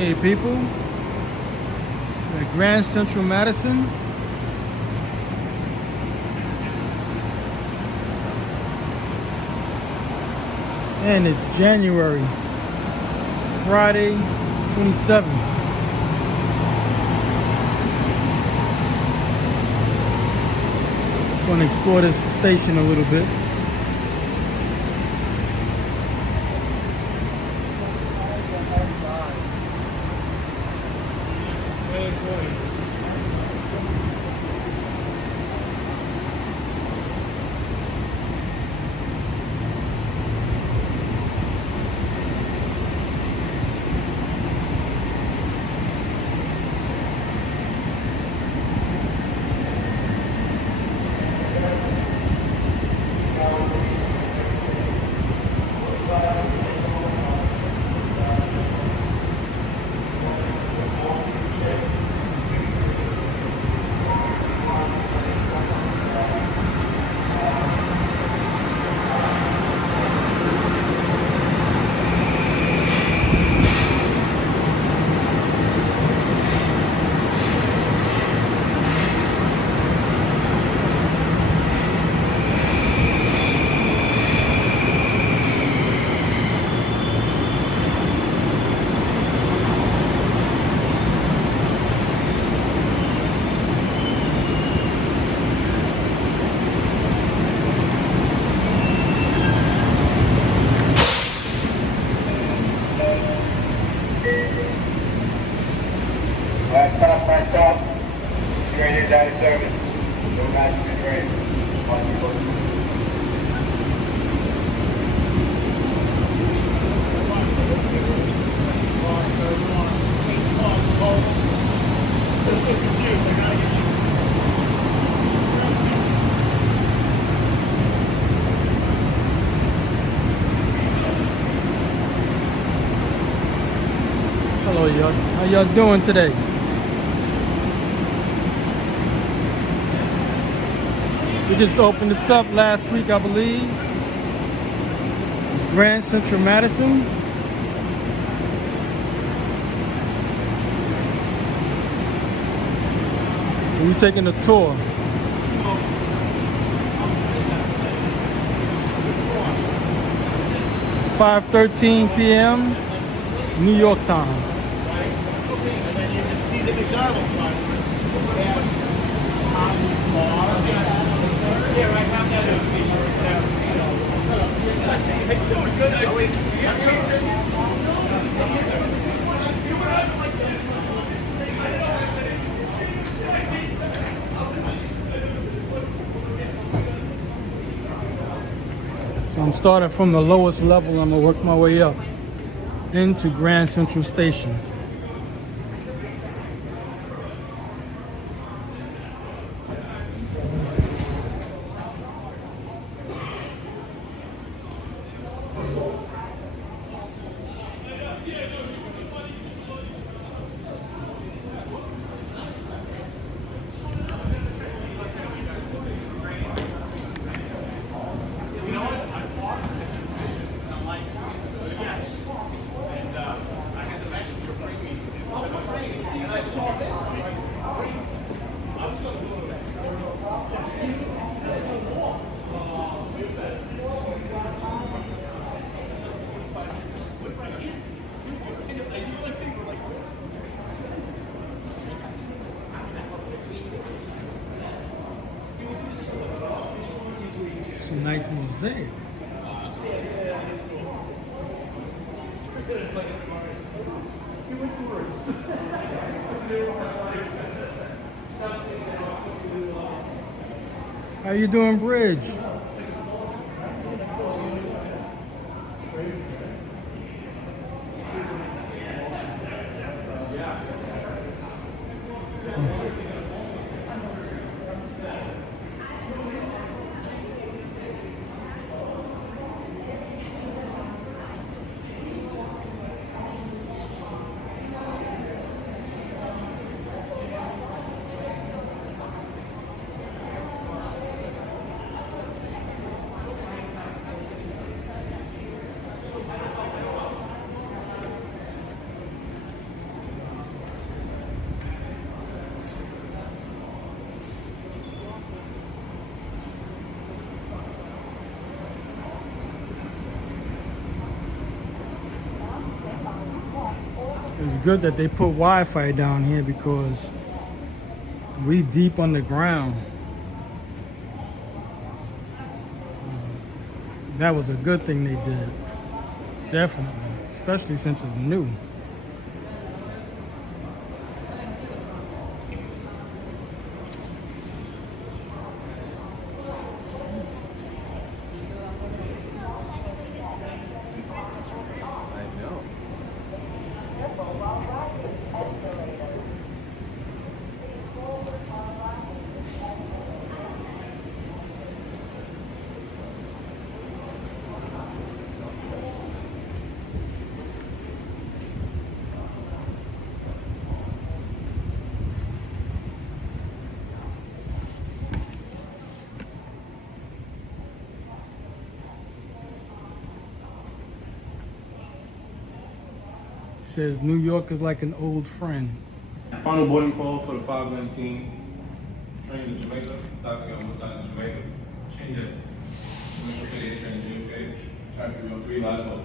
Hey people, we're at Grand Central Madison. And it's January, Friday, 27th. Going to explore this station a little bit. Last stop. Train is out of service. Go back to the train. Hello y'all, how y'all doing today? We just opened this up last week, I believe. Grand Central Madison. We're taking a tour. 5:13 p.m. New York time. And then you can see the McDonald's sign. Yeah, right. Have that feature down. How you doing? Good. So I'm starting from the lowest level. I'm gonna work my way up into Grand Central Station. It's a nice mosaic. How you doing, Bridge? good that they put Wi-Fi down here because we deep underground. So that was a good thing they did. Definitely, especially since it's new. Says New York is like an old friend. Final boarding call for the 519. Train to Jamaica. Stopping on one side of Jamaica. Change it. Jamaica 58 train to JFK. Track 303, last call.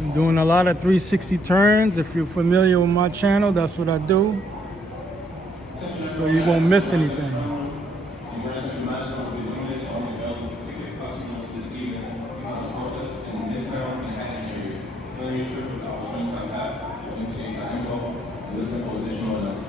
I'm doing a lot of 360 turns. If you're familiar with my channel, that's what I do. So you won't miss anything. Madison will be doing it on the available ticket customers this evening. Process in Midtown Manhattan area. Plan your trip with our train time app. You can see the info and listen for additional announcements.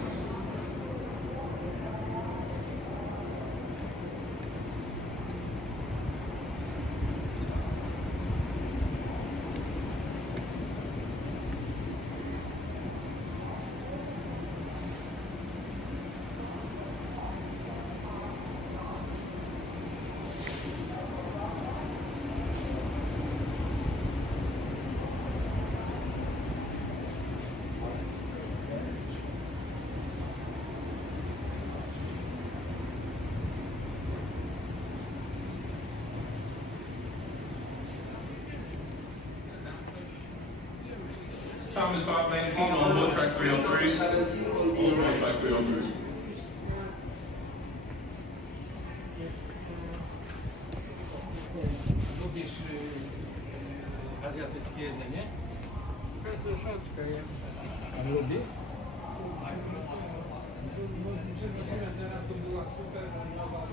Time is 5:19 on board track 303. On board track 303. Lubisz azjatyckie jedzenie? Troszeczkę jem. A lubisz? Teraz to była super nowa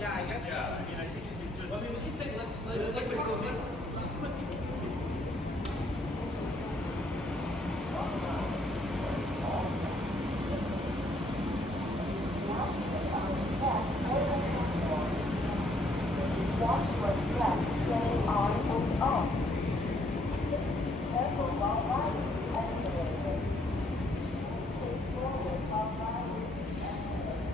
Yeah, I guess. Yeah, I mean, I think it's just. Well, we can take. Let's. Watch what's left, getting on and off. Careful while riding the escalator. Take forward while riding the escalator.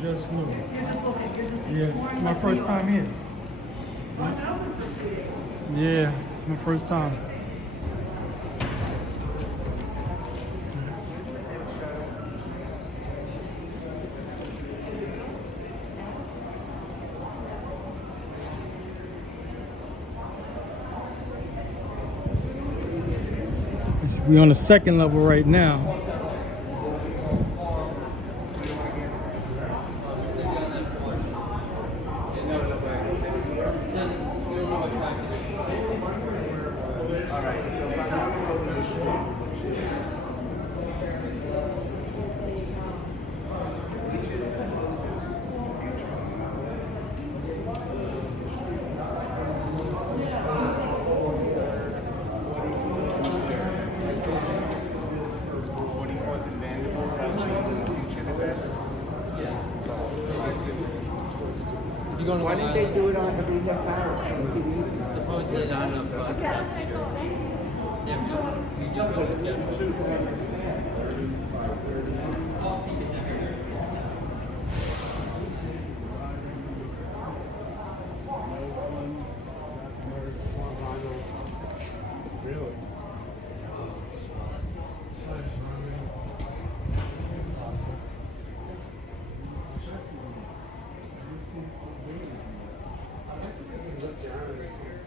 Just new. You're just looking, you're just Yeah, exploring my what's first new. time here. Yeah, it's my first time. We on the second level right now. Why didn't they do it on the half hour? Supposedly not enough capacity. Yeah, we just put it together. Really?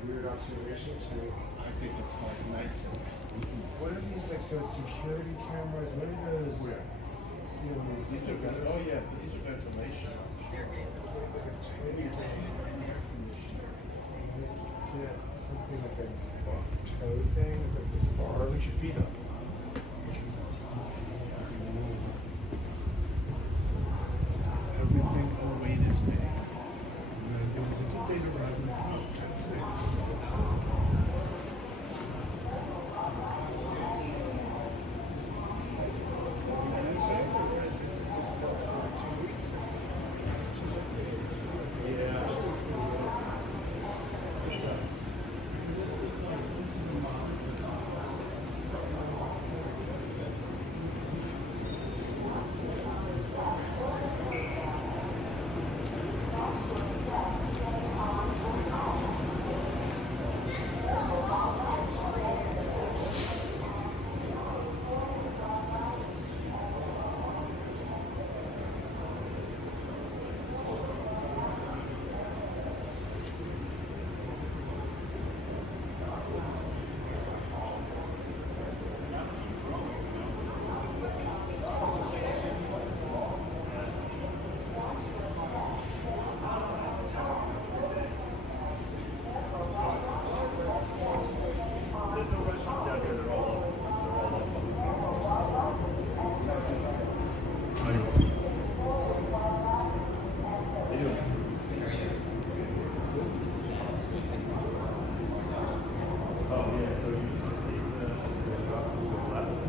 Weird observation too. I think it's like nice. What are these like so security cameras? What are those? Where? See on these. These are oh yeah, these are ventilation. Maybe it's see that something like a toe thing, like this bar. Put your feet up. Everything awaited me.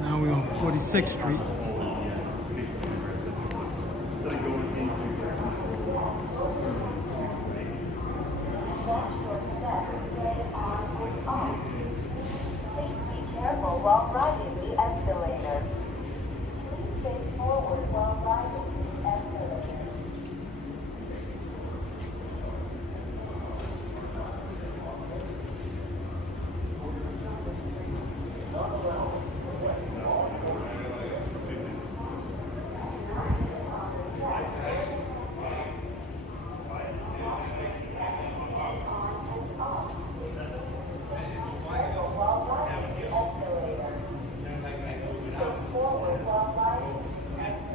Now we're on 46th Street. Please be careful while riding the escalator. Please face forward while riding this escalator. While riding the escalator. Face forward while riding the escalator.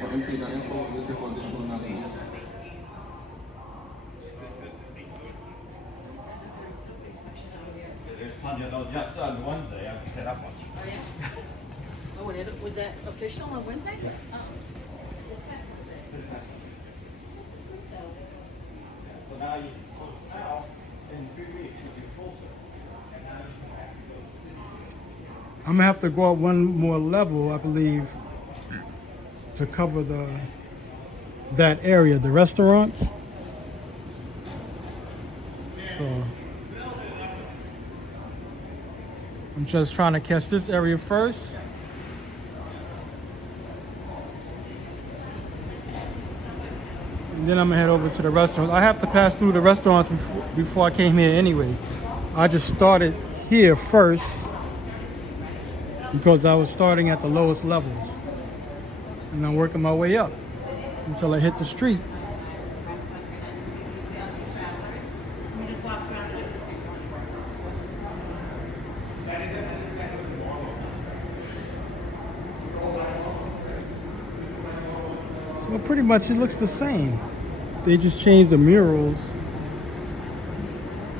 Or MT.info, listen for additional announcements. There's plenty of those just on Wednesday. I've set up one. Oh, yeah? Oh, and was that official on Wednesday? Oh. So now now in 3 weeks you'll be full service. And now you have to go to the city. I'm gonna have to go up one more level, I believe, to cover that area, the restaurants. So I'm just trying to catch this area first. And then I'm gonna head over to the restaurants. I have to pass through the restaurants before I came here anyway. I just started here first because I was starting at the lowest levels. And I'm working my way up until I hit the street. So pretty much it looks the same. They just changed the murals,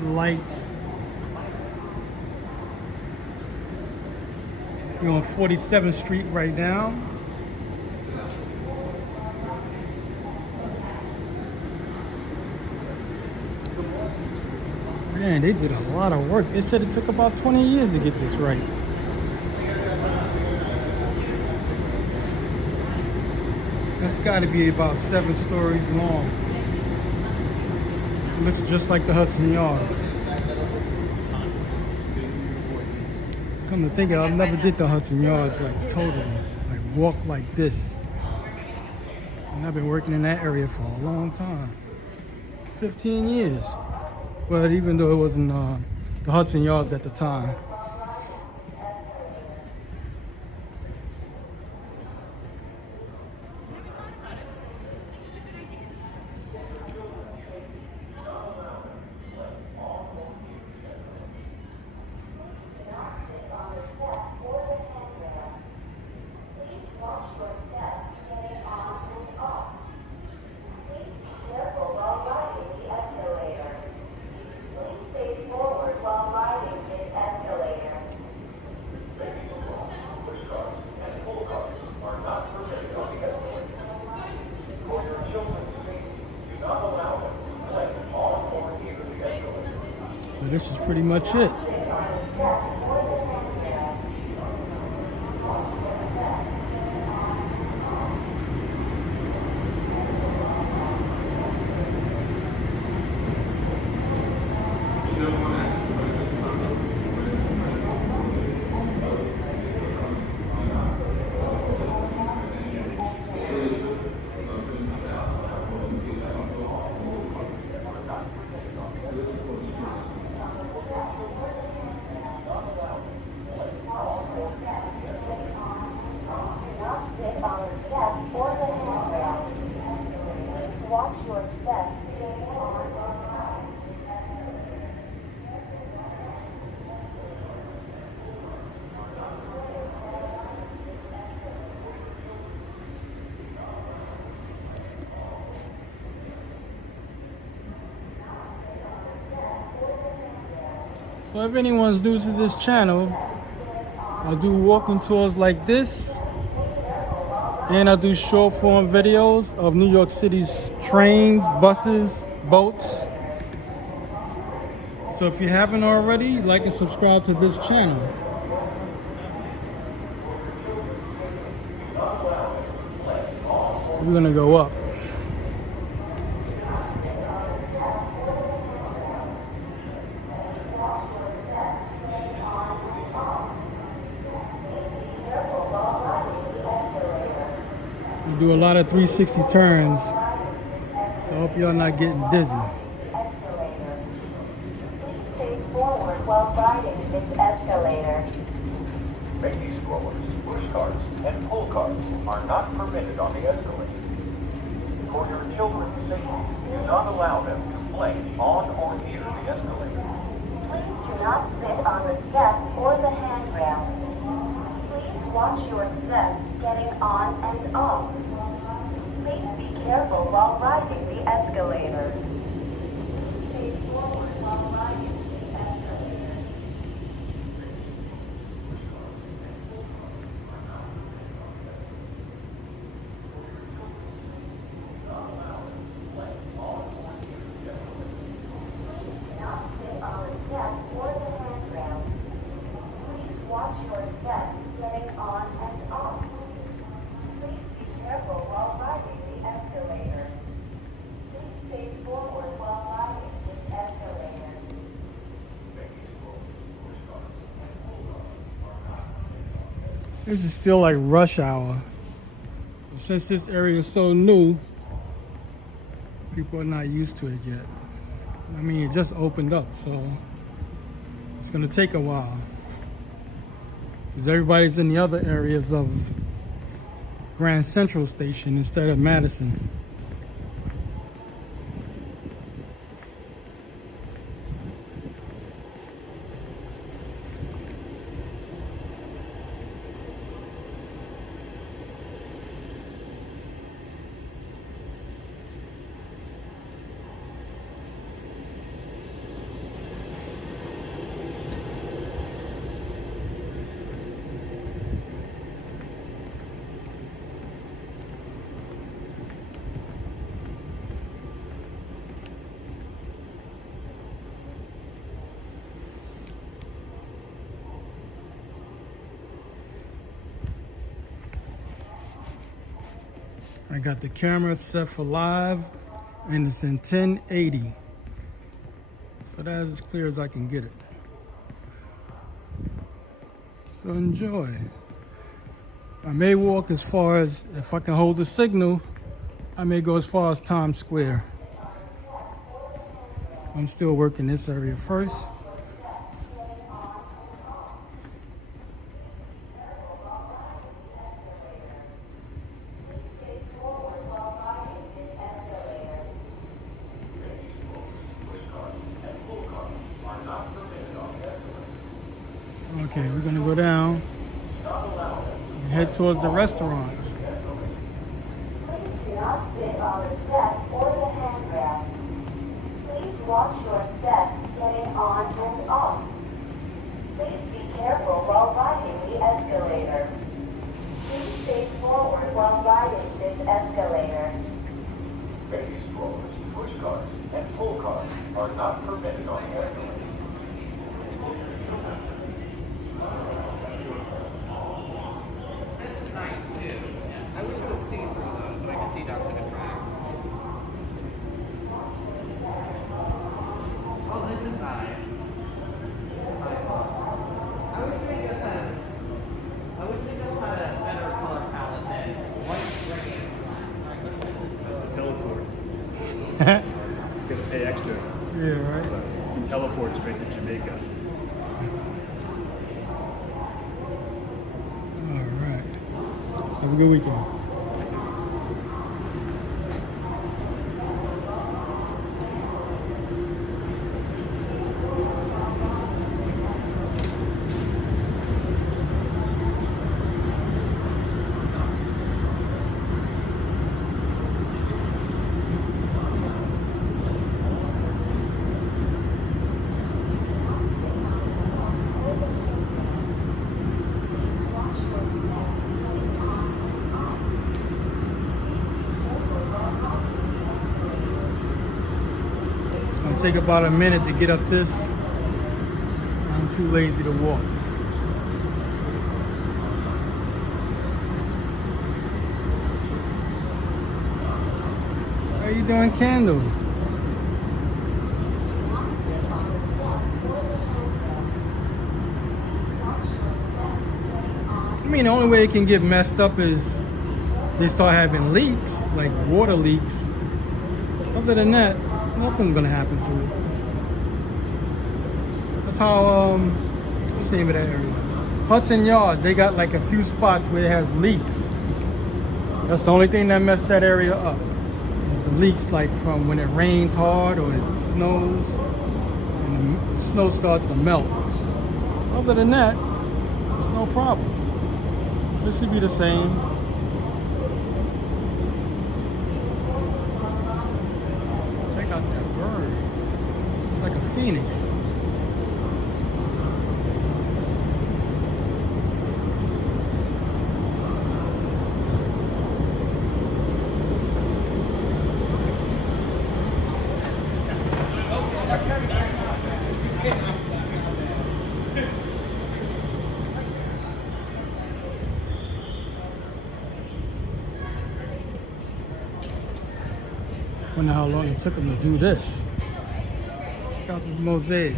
the lights. You're on 47th Street right now. Man, they did a lot of work. They said it took about 20 years to get this right. That's got to be about 7 stories long. It looks just like the Hudson Yards. Come to think of it, I've never did the Hudson Yards like totally, like walk like this. And I've been working in that area for a long time. 15 years. But even though it wasn't the Hudson Yards at the time. But this is pretty much it. Watch your step. So if anyone's new to this channel, I'll do walking tours like this. And I do short form videos of New York City's trains, buses, boats. So if you haven't already, like and subscribe to this channel. We're gonna go up. We do a lot of 360 turns, so I hope y'all not getting dizzy. Face forward while riding this escalator. Baby strollers, push carts, and pull carts are not permitted on the escalator. For your children's safety, do not allow them to play on or near the escalator. Please do not sit on the steps or the handrail. Please watch your step getting on and off. Please be careful while riding the escalator. Face forward while riding the escalator. Please do not sit on the steps or the handrail. Please watch your step getting on and off. Please be careful while riding the escalator. Please face forward while riding this escalator. This is still like rush hour. Since this area is so new, people are not used to it yet. I mean, it just opened up, so it's gonna take a while. Because everybody's in the other areas of Grand Central Station instead of Madison. I got the camera set for live and it's in 1080. So that's as clear as I can get it. So enjoy. I may walk as far as, if I can hold the signal, I may go as far as Times Square. I'm still working this area first. Okay, we're gonna go down and head towards the restaurants. Please do not sit on the steps or the handrail. Please watch your step getting on and off. Please be careful while riding the escalator. Please face forward while riding this escalator. Baby strollers, push carts, and pull carts are not permitted on the escalator. Nice too. I wish it was see-through though, so I could see down to the tracks. Oh, this is nice. This is nice. I wish they just had. I wish they just had a better color palette than white, gray, and black. That's the teleport. You gotta pay extra. Yeah, right? You can teleport straight to Jamaica. All right. Have a good weekend. It'll take about a minute to get up this. I'm too lazy to walk. How you doing, Candle? I mean, the only way it can get messed up is they start having leaks, like water leaks. Other than that, nothing's gonna happen to it. That's how, what's the name of that area? Hudson Yards, they got like a few spots where it has leaks. That's the only thing that messed that area up. Is the leaks, like from when it rains hard or it snows and the snow starts to melt. Other than that, it's no problem. This should be the same. Check out that bird. It's like a phoenix. Wonder how long it took them to do this. Check out this mosaic.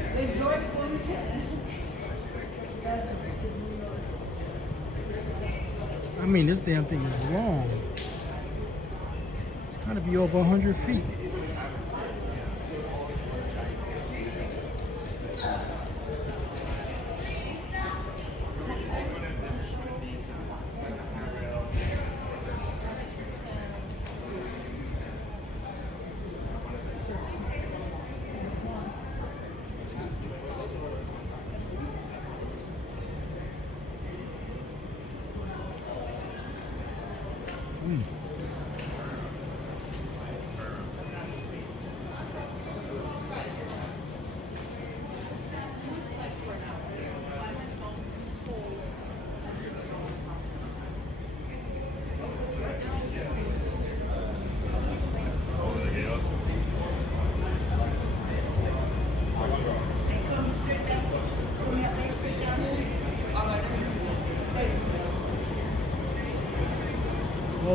I mean, this damn thing is long. It's gotta be over 100 feet.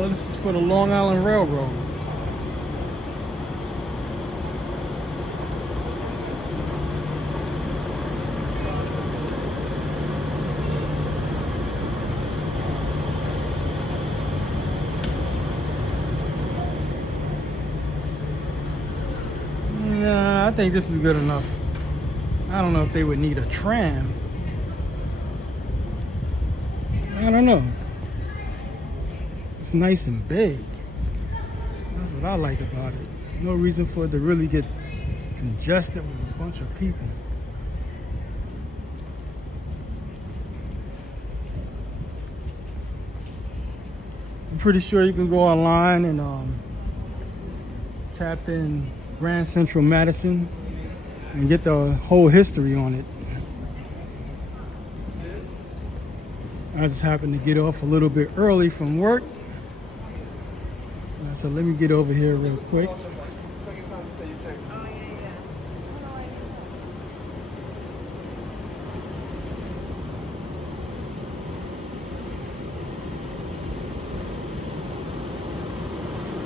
Oh, this is for the Long Island Railroad. Nah, I think this is good enough. I don't know if they would need a tram. I don't know. It's nice and big. That's what I like about it. No reason for it to really get congested with a bunch of people. I'm pretty sure you can go online and tap in Grand Central Madison and get the whole history on it. I just happened to get off a little bit early from work. And I said, let me get over here real quick.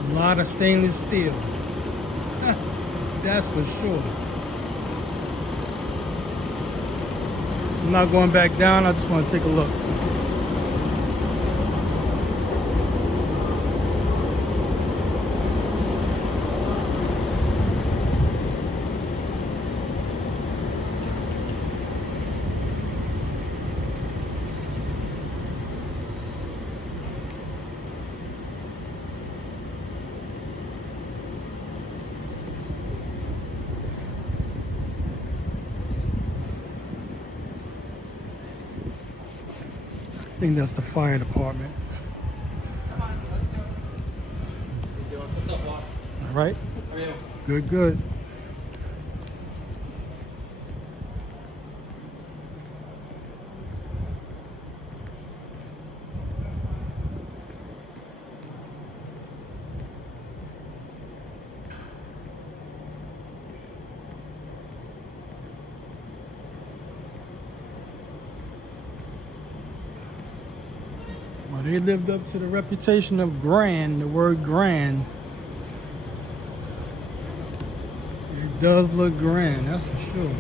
A lot of stainless steel. That's for sure. I'm not going back down. I just want to take a look. I think that's the fire department. What's up, boss? All right. How are you? Good, good. Well, they lived up to the reputation of grand, the word grand. It does look grand, that's for sure.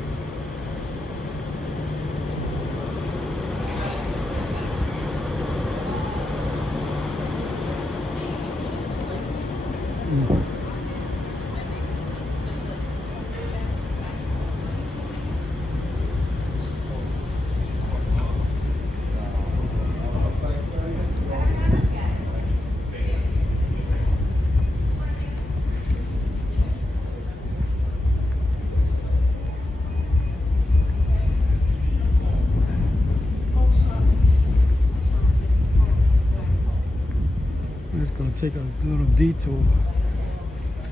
We're just gonna take a little detour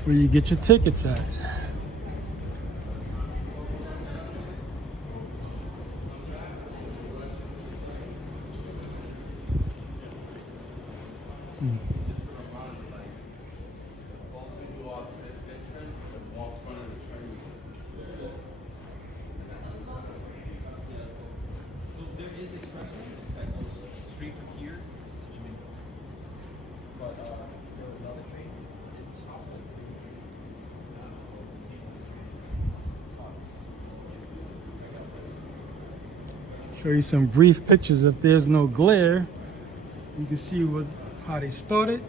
where you get your tickets at. So there is expressways that goes straight from here to Jamaica. But for another train, it stops at Show you some brief pictures. If there's no glare, you can see how they started.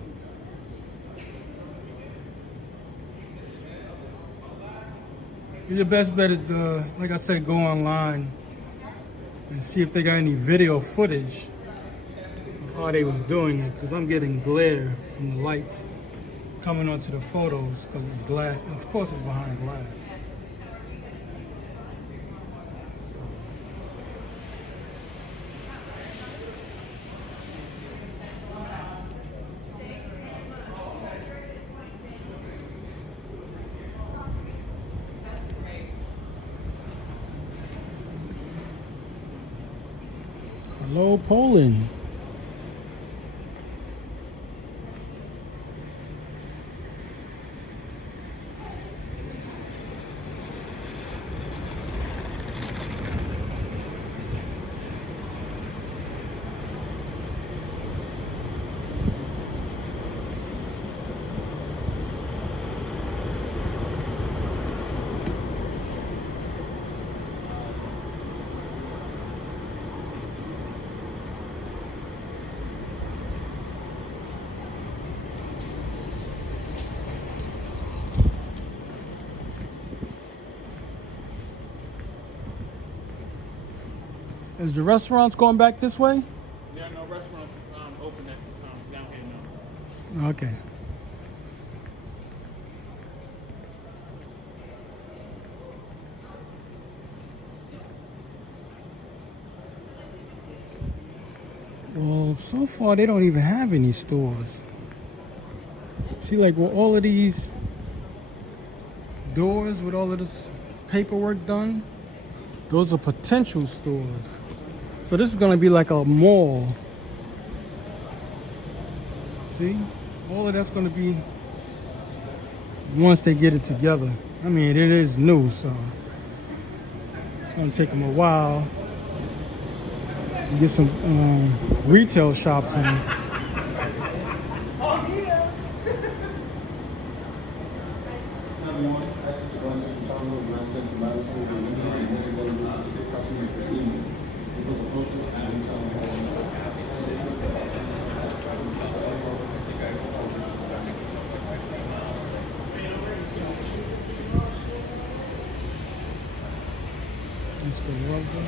Your best bet is, like I said, go online and see if they got any video footage of how they was doing it, because I'm getting glare from the lights coming onto the photos because it's glass. Of course, it's behind glass. Hello, Poland. Is the restaurants going back this way? There are no restaurants open at this time. Down here, no. Okay. Well, so far they don't even have any stores. See, like with all of these doors, with all of this paperwork done, those are potential stores. So this is gonna be like a mall. See, all of that's gonna be once they get it together. I mean, it is new, so it's gonna take them a while to get some retail shops in. Everyone, access to Madison, Madison, because of process and It's the rubber.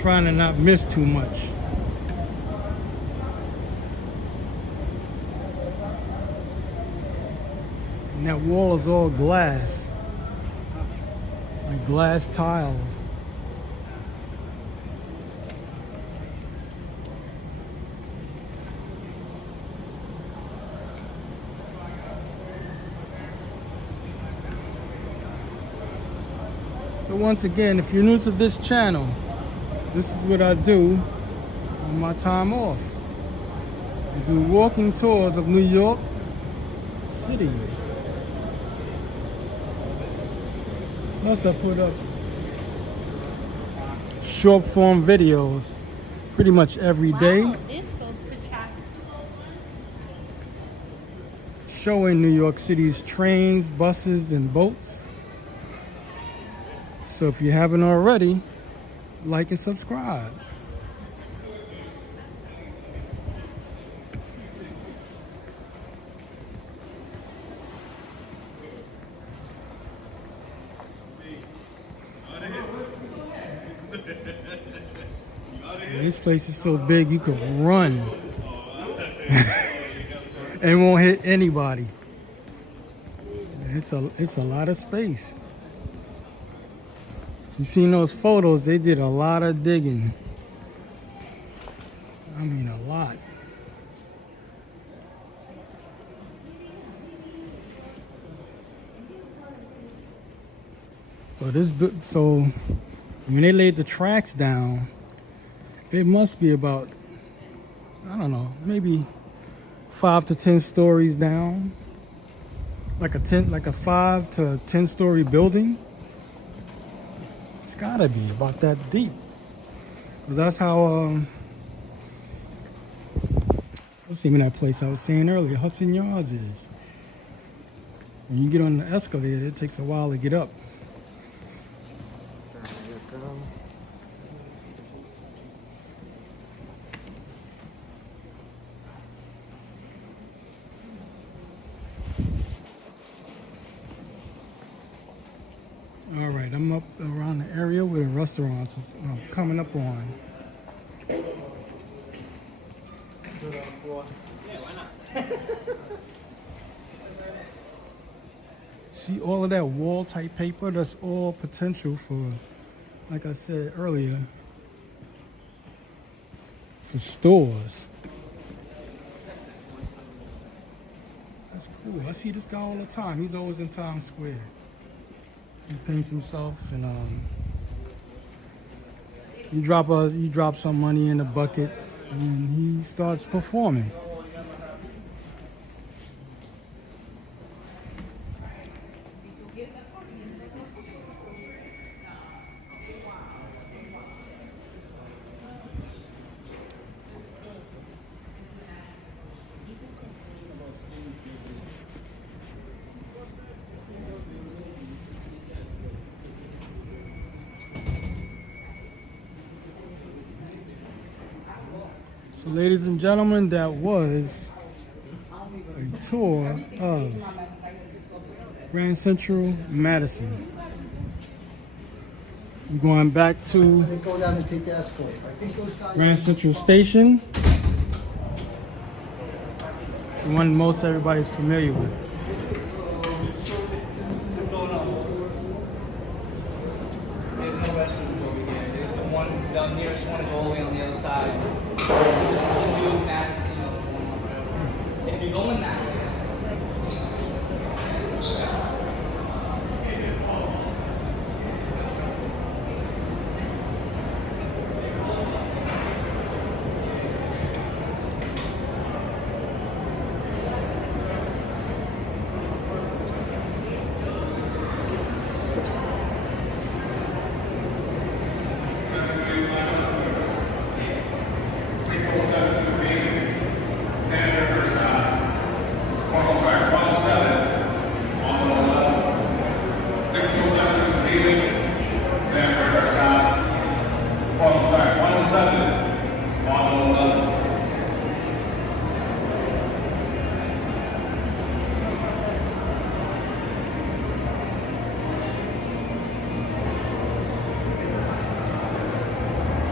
Trying to not miss too much. And that wall is all glass, like glass tiles. So once again, if you're new to this channel, this is what I do on my time off. I do walking tours of New York City. Plus I put up short form videos pretty much every day Wow, this goes to China. showing New York City's trains, buses, and boats. So if you haven't already, like and subscribe. This place is so big you could run and won't hit anybody. It's a lot of space. You seen those photos? They did a lot of digging. I mean, a lot. So when they laid the tracks down, it must be about, I don't know, maybe 5 to 10 stories down, like a 5 to 10 story building. It's gotta be about that deep. 'Cause that's how what's the name of that place I was saying earlier, Hudson Yards is. When you get on the escalator, it takes a while to get up. There you go. All right, I'm up around the area where the restaurants is coming up on. Do it on the floor. See all of that wall type paper? That's all potential for, like I said earlier, for stores. That's cool. I see this guy all the time. He's always in Times Square. He paints himself, and you drop some money in a bucket, and he starts performing. So ladies and gentlemen, that was tour of Grand Central Madison. We're going back to They go down and take the escalator. I think those guys. Grand Central Station, the one most everybody's familiar with. There's no restroom over here. The one, the nearest one is all the way on the other side. New Madison, you know, the one on the- If you go in that way,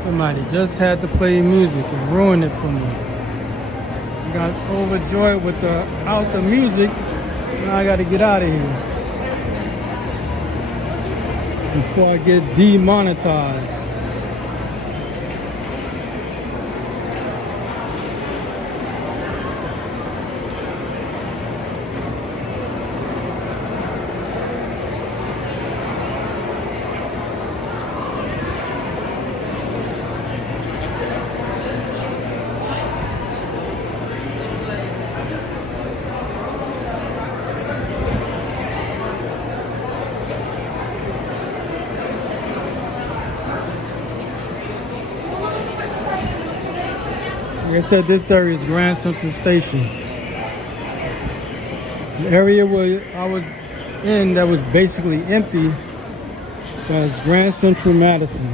Somebody just had to play music and ruin it for me. I got overjoyed with the music. Now I got to get out of here before I get demonetized. Like I said, this area is Grand Central Station. The area where I was in that was basically empty was Grand Central Madison.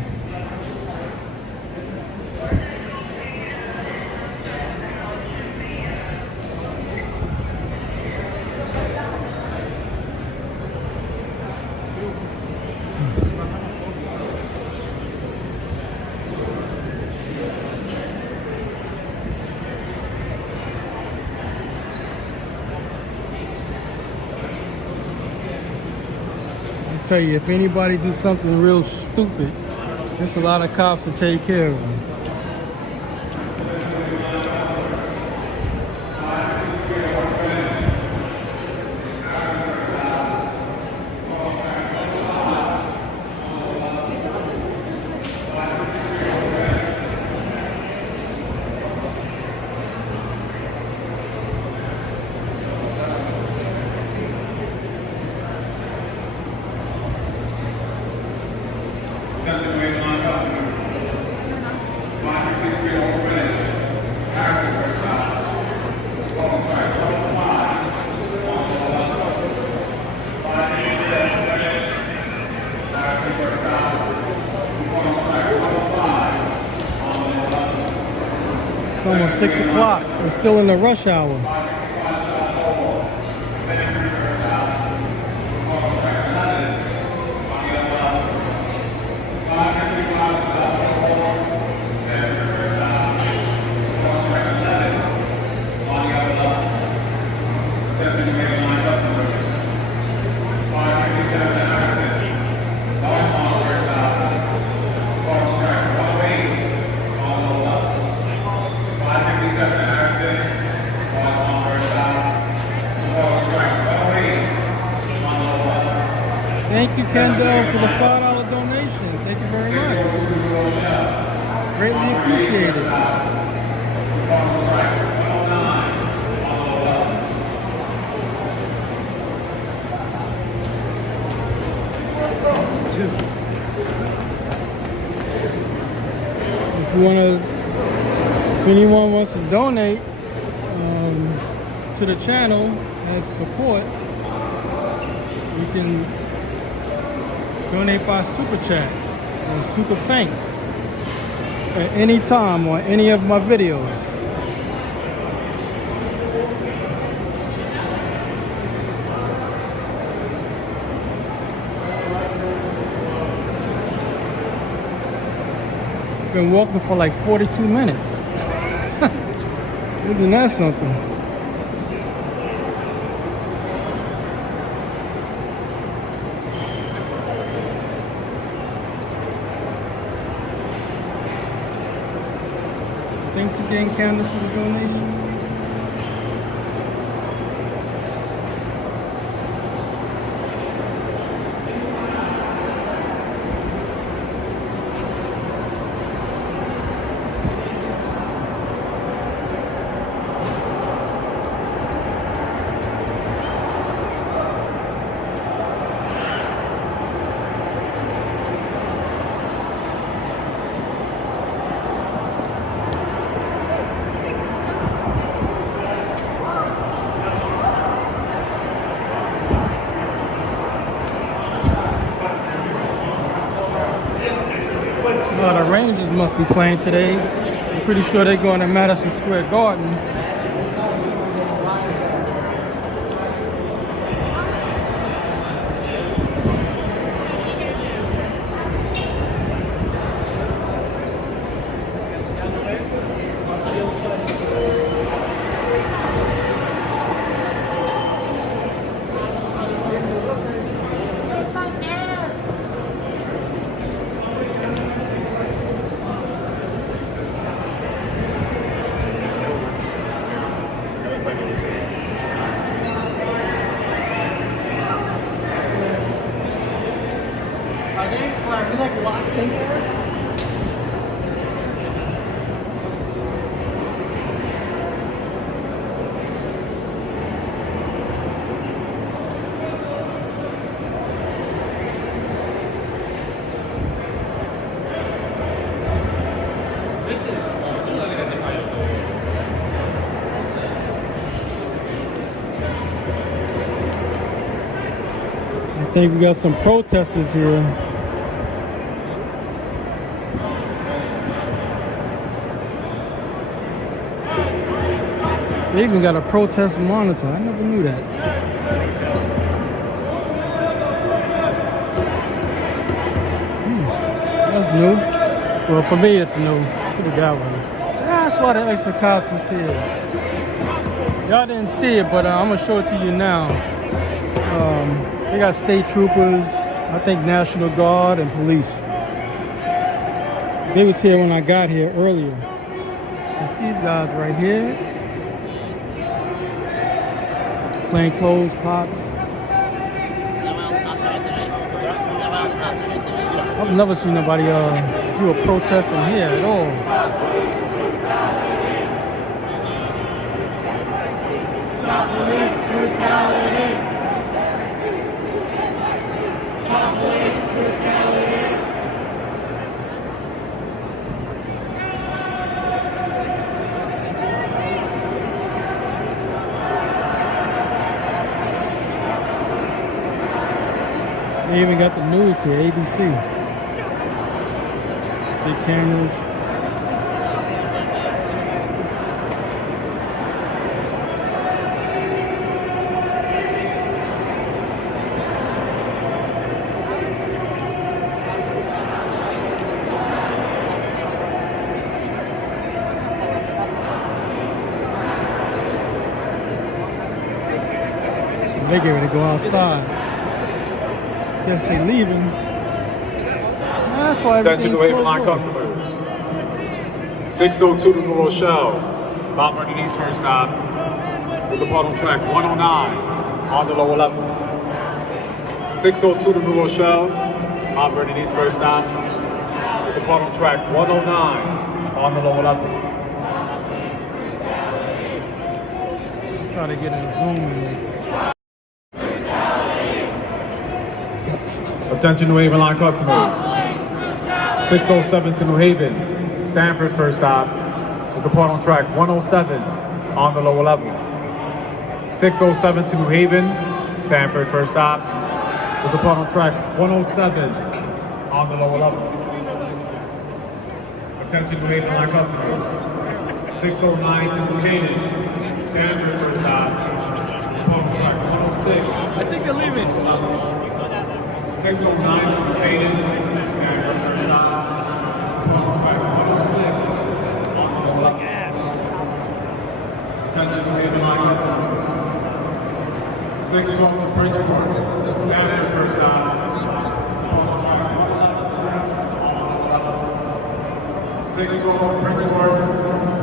I tell you, if anybody do something real stupid, there's a lot of cops to take care of them. Attention, waiting line customers. 553 over Greenwich. Harrison, first stop. Wrong track, 105. 583 over Greenwich. Harrison, first stop. Wrong track, 105. It's almost 6 o'clock. We're still in the rush hour. Thank you, Kendall, for the $5 donation. Thank you very much. Greatly appreciated. If anyone wants to donate to the channel as support, you can donate by super chat or super thanks at any time on any of my videos. Been walking for like 42 minutes. Isn't that something? Thanks again, Candace, for the donation. The Rangers must be playing today. I'm pretty sure they're going to Madison Square Garden. Are we like locked in there? I think we got some protesters here. They even got a protest monitor. I never knew that. That's new. Well, for me, it's new. Could have got one. That's why the extra cops was here. Y'all didn't see it, but I'm gonna show it to you now. They got state troopers, I think National Guard, and police. They was here when I got here earlier. It's these guys right here. Plain clothes, cops. I've never seen nobody do a protest in here at all. Police brutality. Stop police brutality. They even got the news here, ABC. Big cameras. They get ready to go outside. Guess they leaving. That's why Attention everything's to Haven Line closed. customers. 602 to New Rochelle. Mount Vernon East first stop. With the on track 109 on the lower level. 602 to New Rochelle. Mount Vernon East first stop. With the on track 109 on the lower level. Try to get a zoom in. Attention New Haven Line customers. 607 to New Haven. Stanford first stop. With depart on track 107 on the lower level. 607 to New Haven. Stanford first stop. With depart on track 107 on the lower level. Attention New Haven Line customers. 609 to New Haven. Stanford first stop. Depart on track 106. I think they're leaving. 609 to New Haven. Stanford first stop. Depart on track 106. 612 to Bridgeport. Stanford first stop. 612 to Bridgeport.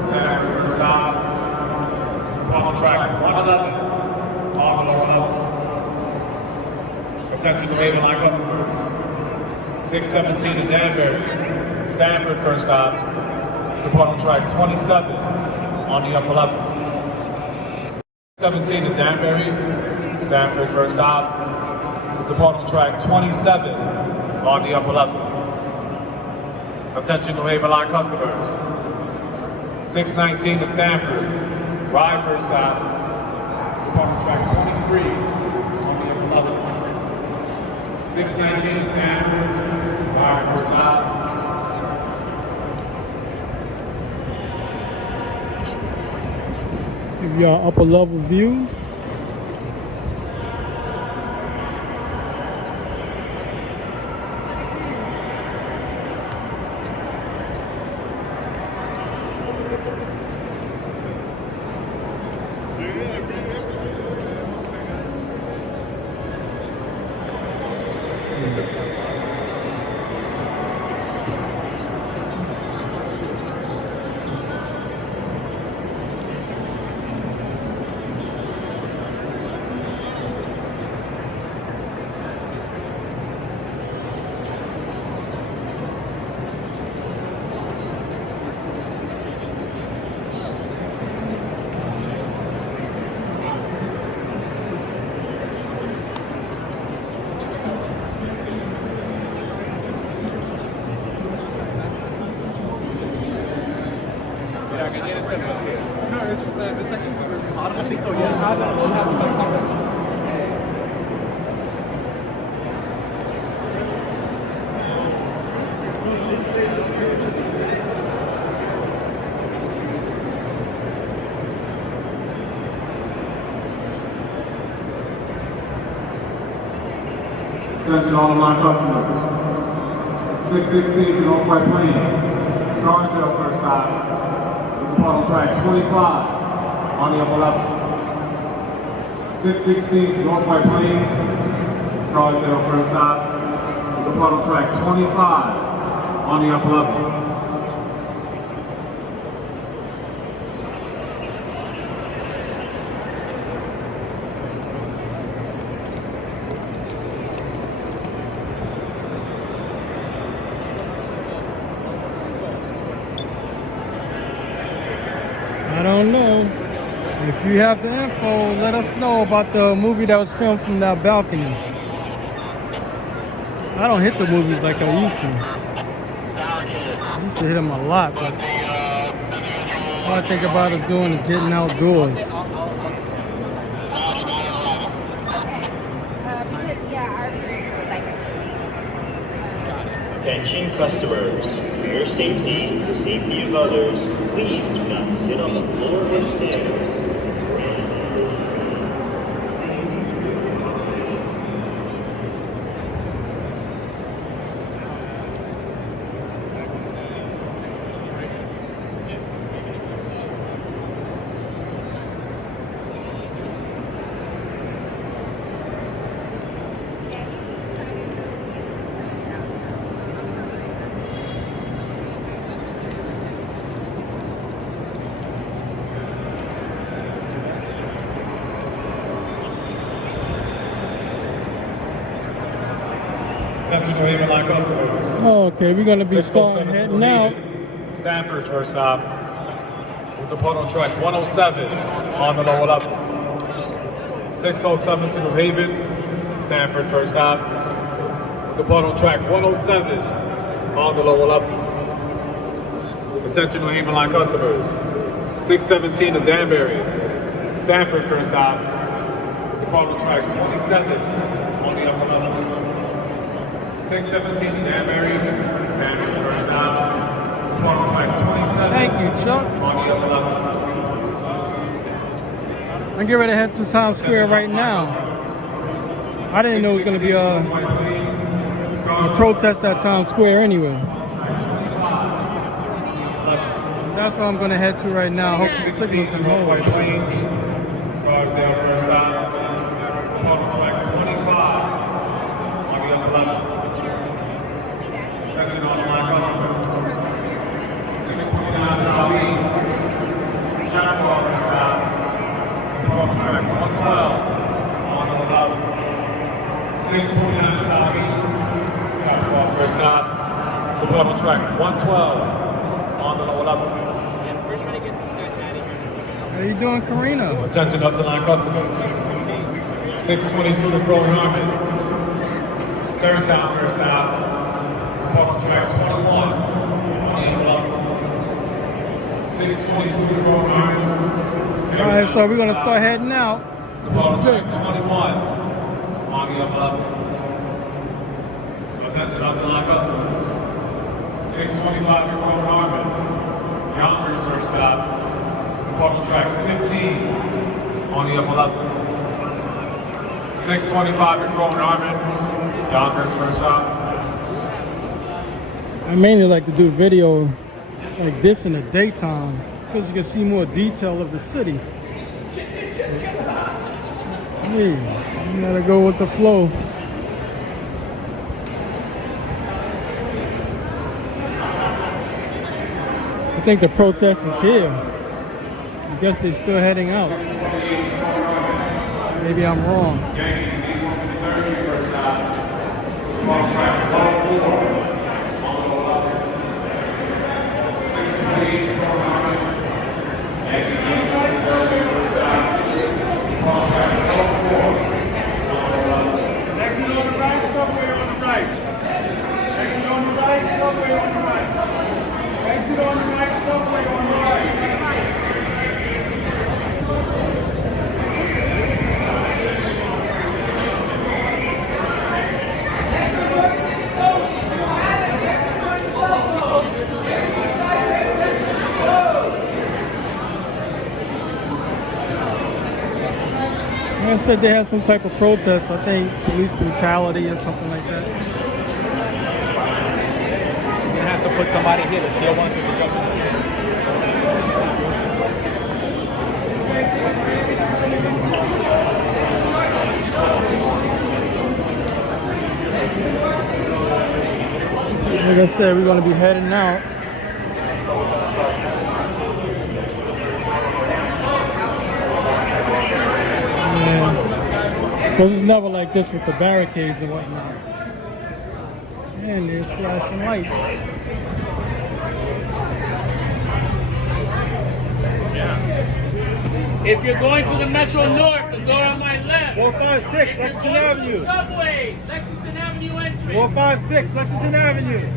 Stanford first stop. On track 111. On the lower level. Attention to Haven Line customers. 617 to Danbury. Stanford first stop. Depart on track 27 on the upper level. 17 to Danbury. Stanford first stop. Depart on track 27 on the upper level. Attention to Haven Line customers. 619 to Stanford. Ride first stop. Depart on track 23 on the upper level. 619 to Stanford. Ride first stop. Give y'all upper level view. Attention all of my customers. 616 to North White Plains. Scarsdale first stop. Depart on track 25 on the upper level. 616 to North White Plains. Scarsdale first stop. Depart on track 25 on the upper level. I don't know. If you have the info, let us know about the movie that was filmed from that balcony. I don't hit the movies like I used to. I used to hit them a lot, but all I think about is doing is getting outdoors. Because, yeah, our producer would like us to leave. Attention customers, for your safety and the safety of others, please do not sit on the floor or stairs. Attention to Haven Line customers. Oh, okay, we're gonna be starting heading out. Stanford first stop. We'll depart on track 107 on the lower level. 607 to New Haven. Stanford first stop. We'll depart on track 107 on the lower level. Attention New Haven Line customers. 617 to Danbury. Stanford first stop. Depart on track 27 on the upper level. 617 Danbury, Stanford first stop. Depart on track 27. Thank you, Chuck. On the upper level. I'm getting ready to head to Times Square right now. I didn't know it was going to be a protest at Times Square anyway. That's where I'm going to head to right now. I hope the signal can hold. Scarsdale first stop. Depart on track 112 on the lower level. Yeah, we're trying to get these guys out of here. How you doing, Karina? Attention up to line customers. 622 to Crow Harmon. Terrytown, first stop. Depart on track 21 on the level. 622 to Crow Harmon. All right, so we're gonna start heading out. Depart on track 21 on the upper level. Attention up to line customers. 625 to Crow Harmon. Yonkers, first stop. Depart on track 15 on the upper level. 625 at Crow Harmon. Yonkers, first stop. I mainly like to do video like this in the daytime because you can see more detail of the city. Yeah, you gotta go with the flow. I think the protest is here. I guess they're still heading out. Maybe I'm wrong. Exit on the right, subway on the right. Exit on the right, subway on the right. Exit on the right, subway on the right. I said they had some type of protest. I think police brutality or something like that. You're gonna have to put somebody here. The CO wants us to jump in the Like I said, we're gonna be heading out. Because it's never like this with the barricades and whatnot. And there's flashing lights. If you're going to the Metro North, the door on my left. 456 Lexington Avenue. Subway, Lexington Avenue entry. 456 Lexington Avenue.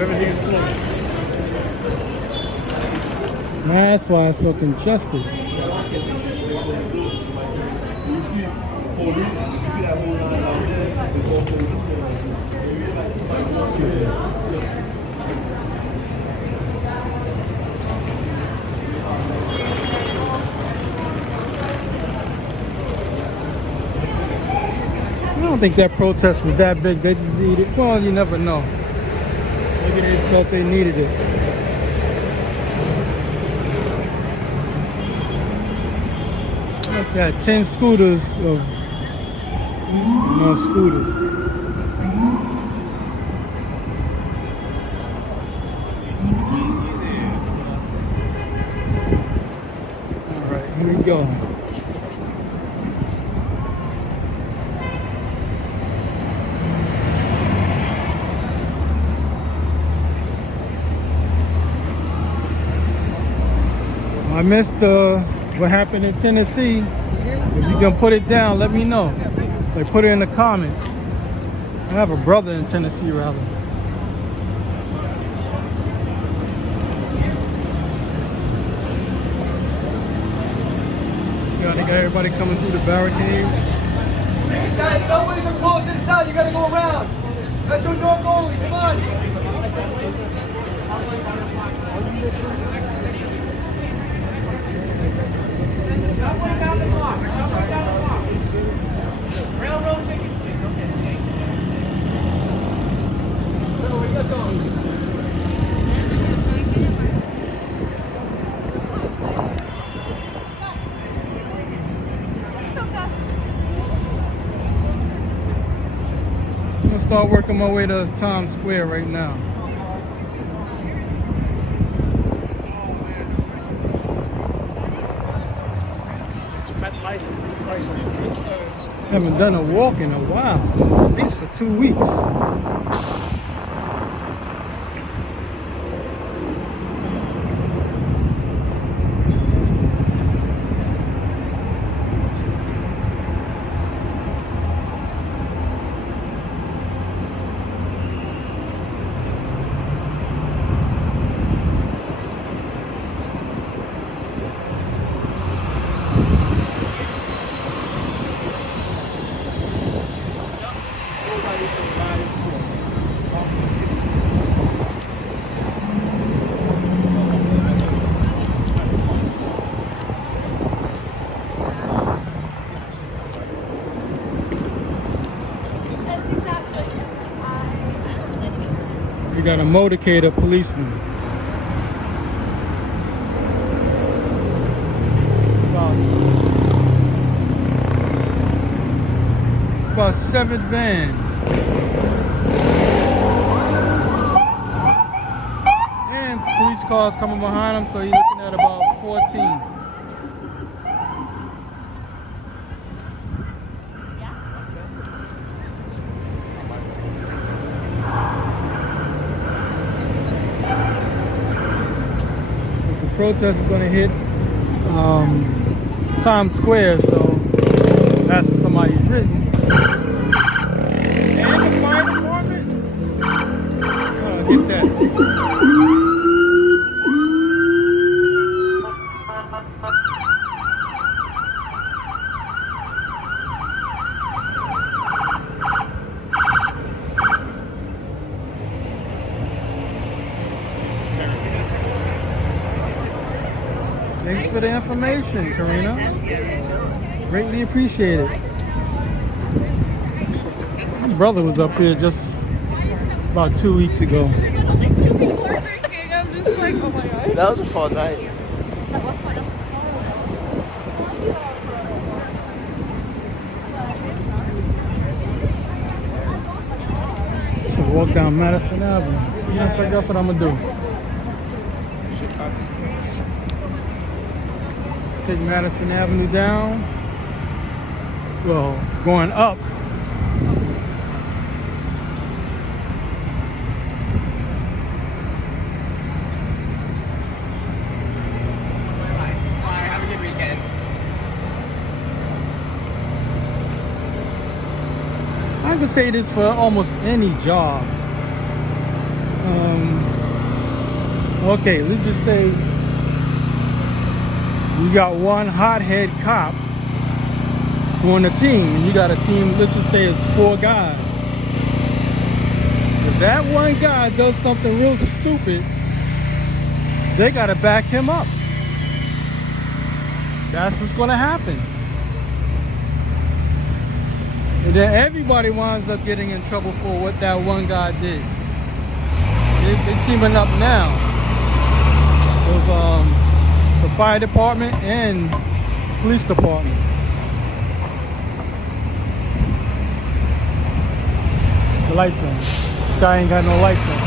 Everything is closed. That's why it's so congested. I don't think that protest was that big. They needed, well, you never know. Maybe they thought they needed it. I had 10 scooters of scooters. All right, here we go. I missed what happened in Tennessee. If you can put it down, let me know. Like, put it in the comments. I have a brother in Tennessee, rather. They got everybody coming through the barricades. Guys, subways are closed inside. You gotta go around. Metro North only. Come on. Subway down the block. Subway down the block. Railroad ticket. So we got going. I'm gonna start working my way to Times Square right now. Haven't done a walk in a while, at least for 2 weeks. We got a motorcade policeman. It's about 7 vans. And police cars coming behind him, so he's looking at about 14. Protest is going to hit Times Square, so that's what somebody's written. And the fire department? Hit that. Thanks for the information, Karina. Greatly appreciated. My brother was up here just about 2 weeks ago. I'm just like, oh my god. That was a fun night. That was fun. Should walk down Madison Avenue. Yes, I guess what I'm gonna do. Take Madison Avenue down. Well, going up. Have a good weekend. I can say this for almost any job. Okay, let's just say you got one hothead cop on the team, and you got a team, let's just say it's 4 guys. If that one guy does something real stupid, they got to back him up. That's what's going to happen. And then everybody winds up getting in trouble for what that one guy did. They're teaming up now. It's the fire department and police department. The lights on. This guy ain't got no lights on.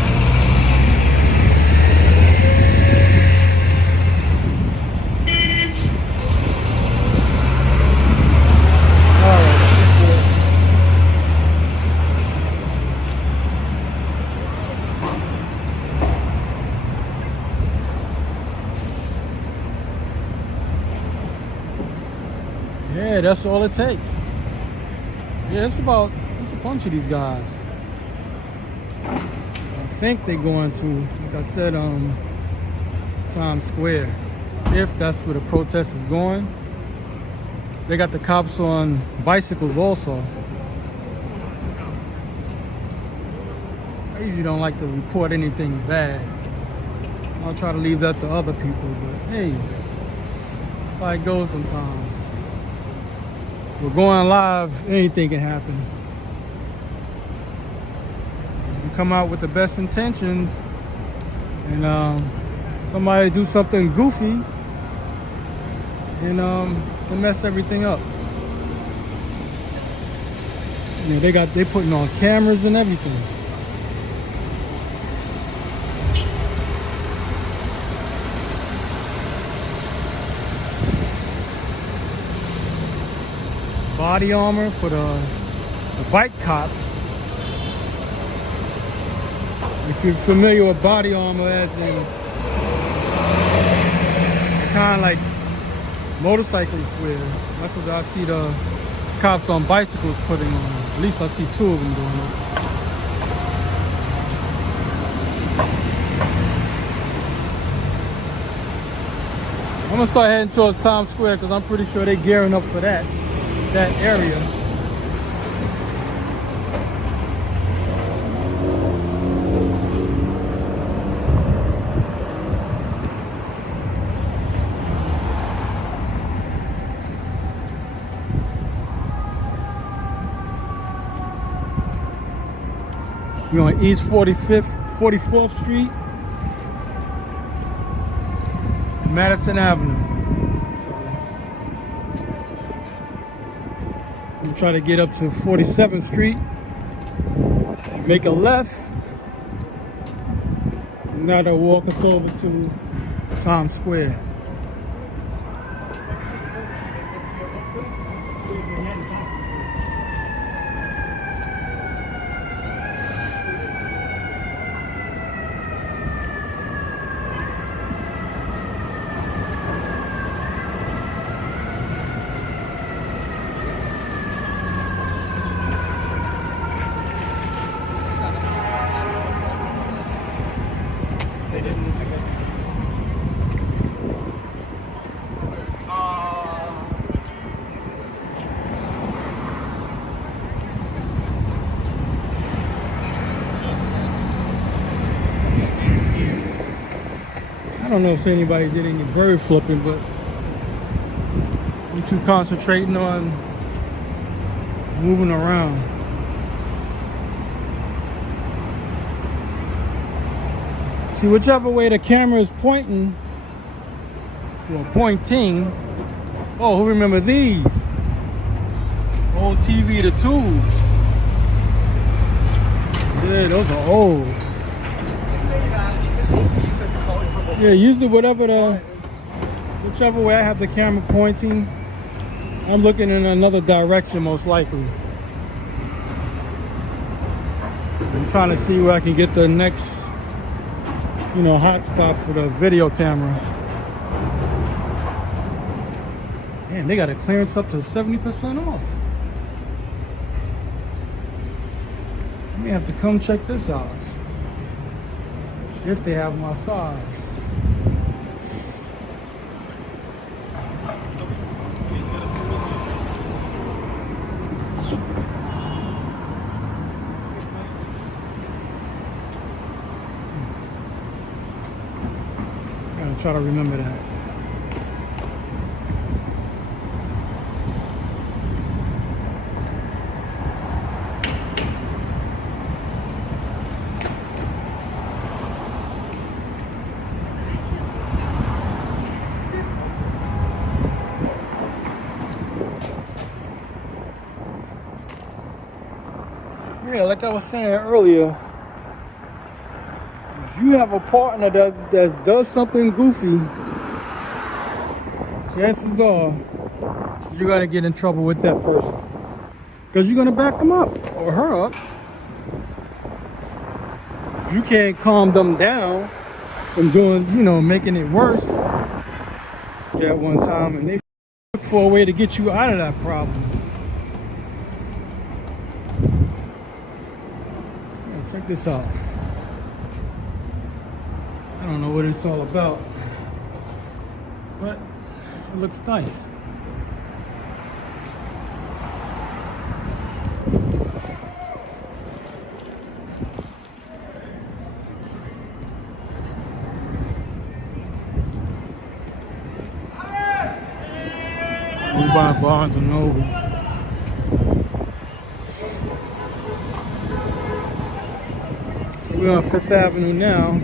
Yeah, that's all it takes. Yeah, it's a bunch of these guys. I think they're going to, like I said, Times Square. If that's where the protest is going. They got the cops on bicycles also. I usually don't like to report anything bad. I'll try to leave that to other people, but hey, that's how it goes sometimes. We're going live, anything can happen. You come out with the best intentions and somebody do something goofy and to mess everything up. You know, they putting on cameras and everything. Body armor for the bike cops. If you're familiar with body armor, as in kind of like motorcyclists wear, that's what I see the cops on bicycles putting on. At least I see 2 of them doing it. I'm gonna start heading towards Times Square because I'm pretty sure they're gearing up for that area. We're on East 44th Street, Madison Avenue. We'll try to get up to 47th Street, make a left, and now they'll walk us over to Times Square. I don't know if anybody did any bird flipping, but I'm too concentrating on moving around. See, whichever way the camera is pointing, well, pointing. Oh, who remember these? Old TV, the tubes. Yeah, those are old. Yeah, usually whichever way I have the camera pointing, I'm looking in another direction most likely. I'm trying to see where I can get the next, hot spot for the video camera. Damn, they got a clearance up to 70% off. I may have to come check this out. If they have my size. Gotta try to remember that. Yeah, like I was saying earlier, if you have a partner that does something goofy, chances are you're gonna get in trouble with that person because you're gonna back them up or her up. If you can't calm them down from doing, making it worse at one time, and they look for a way to get you out of that problem. Check this out. I don't know what it's all about, but it looks nice. We buy Barnes and Nobles. So we're on Fifth Avenue now.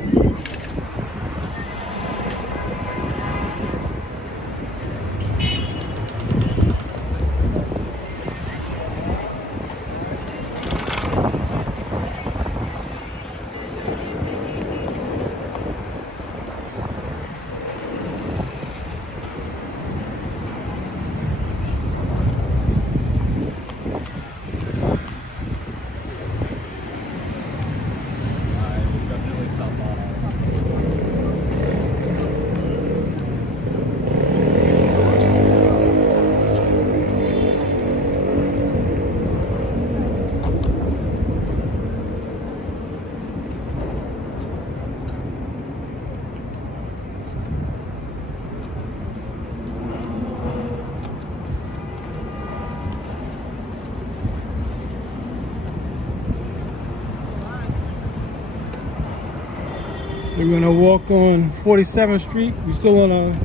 We're gonna walk on 47th Street. We're still on,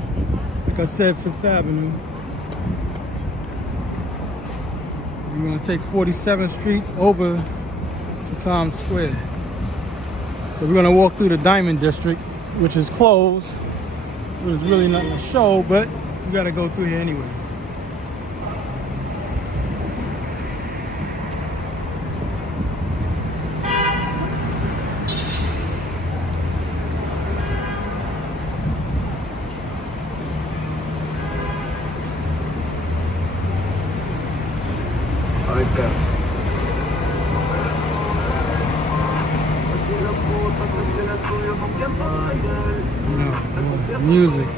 like I said, Fifth Avenue. We're gonna take 47th Street over to Times Square. So we're gonna walk through the Diamond District, which is closed. So there's really nothing to show, but we gotta go through here anyway. No, music.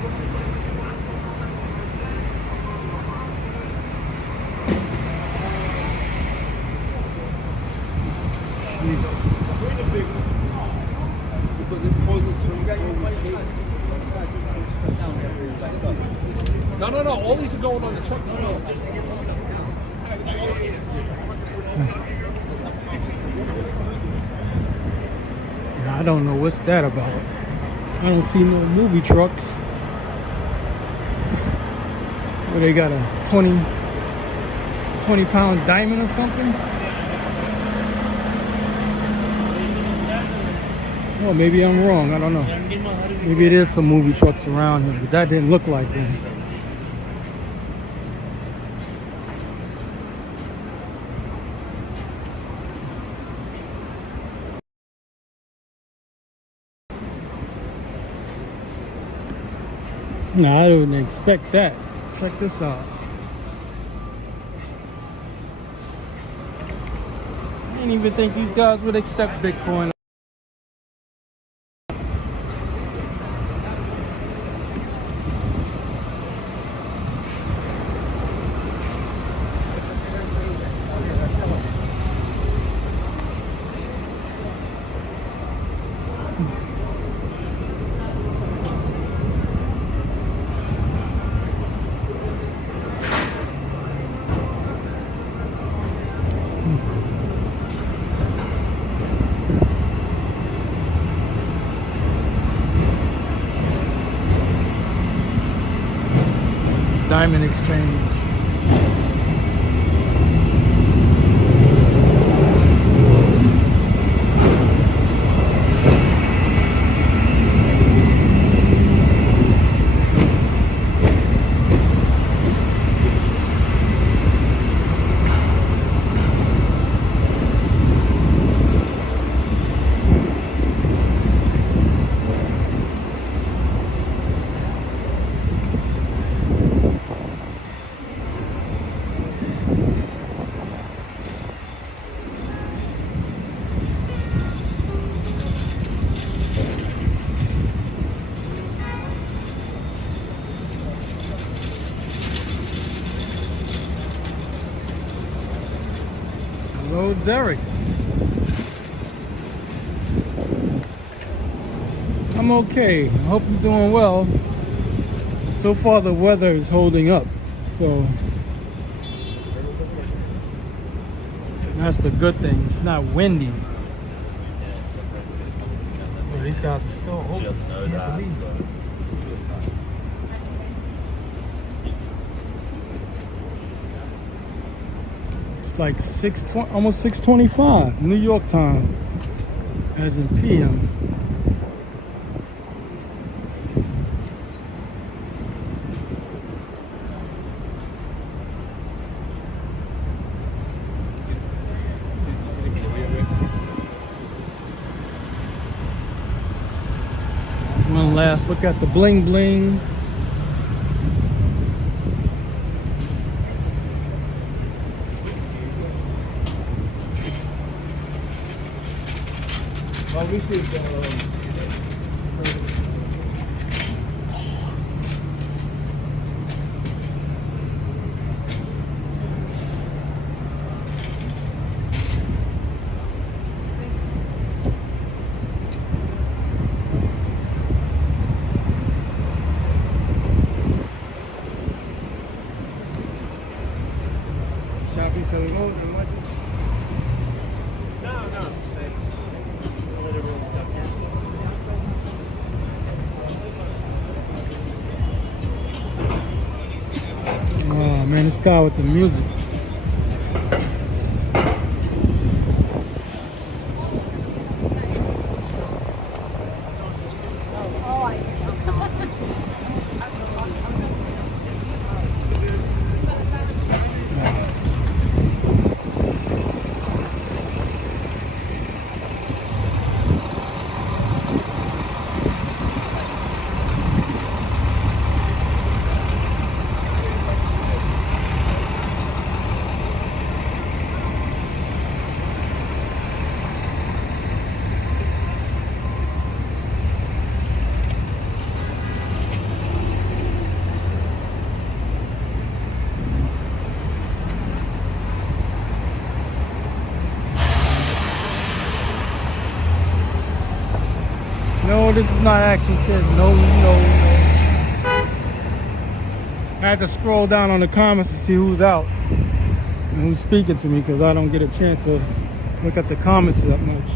No, all these are going on the truck. No. I don't know what's that about. I don't see no movie trucks. Where they got a 20-pound diamond or something? Well, maybe I'm wrong. I don't know. Maybe it is some movie trucks around here, but that didn't look like one. No, I didn't expect that. Check this out. I didn't even think these guys would accept Bitcoin. Diamond Exchange. Hello, Derek. I'm okay. I hope you're doing well. So far, the weather is holding up, so that's the good thing. It's not windy. Oh, these guys are still open. I can't believe it. It's like 6:20, almost 6:25 New York time, as in PM. One last look at the bling bling. Well, we could, Shopping Salud, and what? No, it's the same. Whatever we got here. Oh man, this guy with the music. Oh, I see. No, this is not Action Kid. No, no. I had to scroll down on the comments to see who's out and who's speaking to me, because I don't get a chance to look at the comments that much.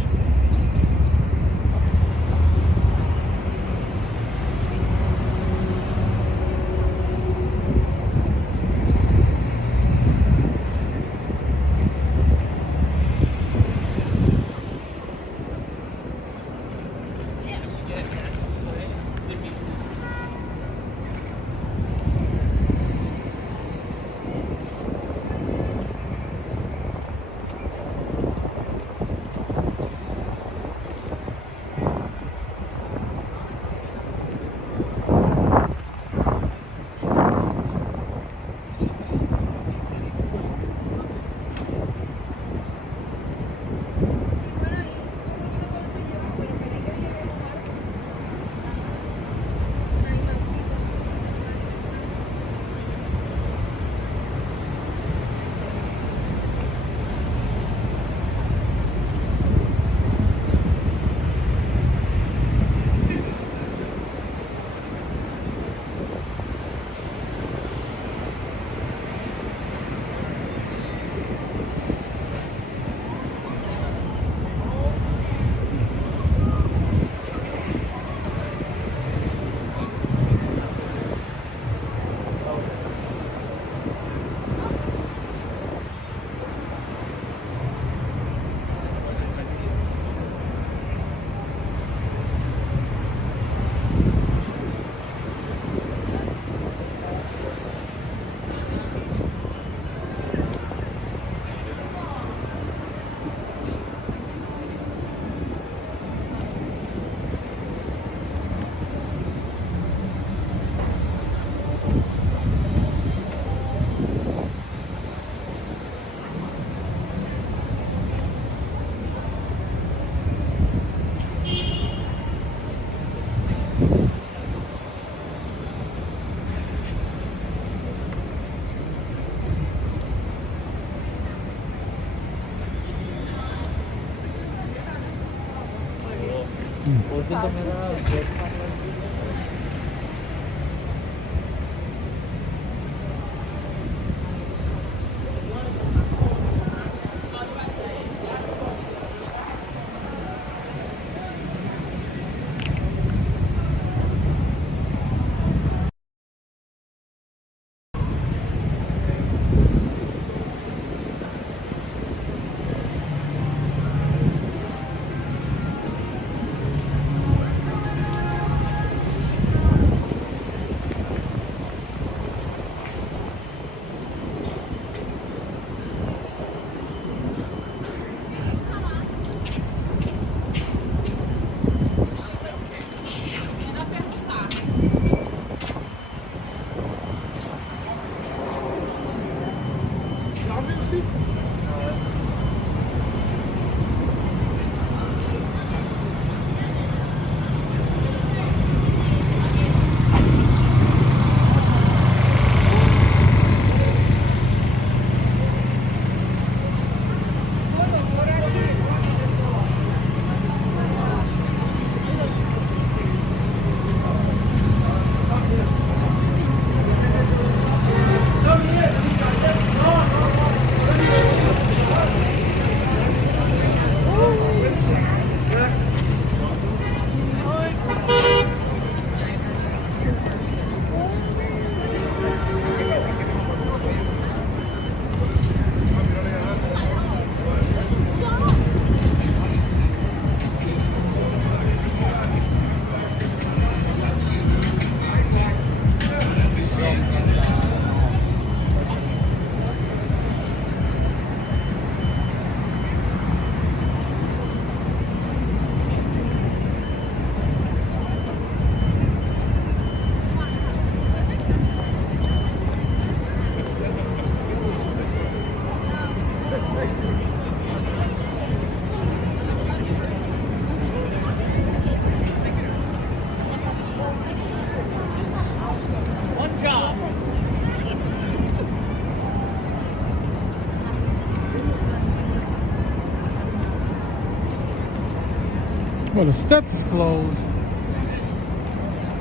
Well, the steps is closed,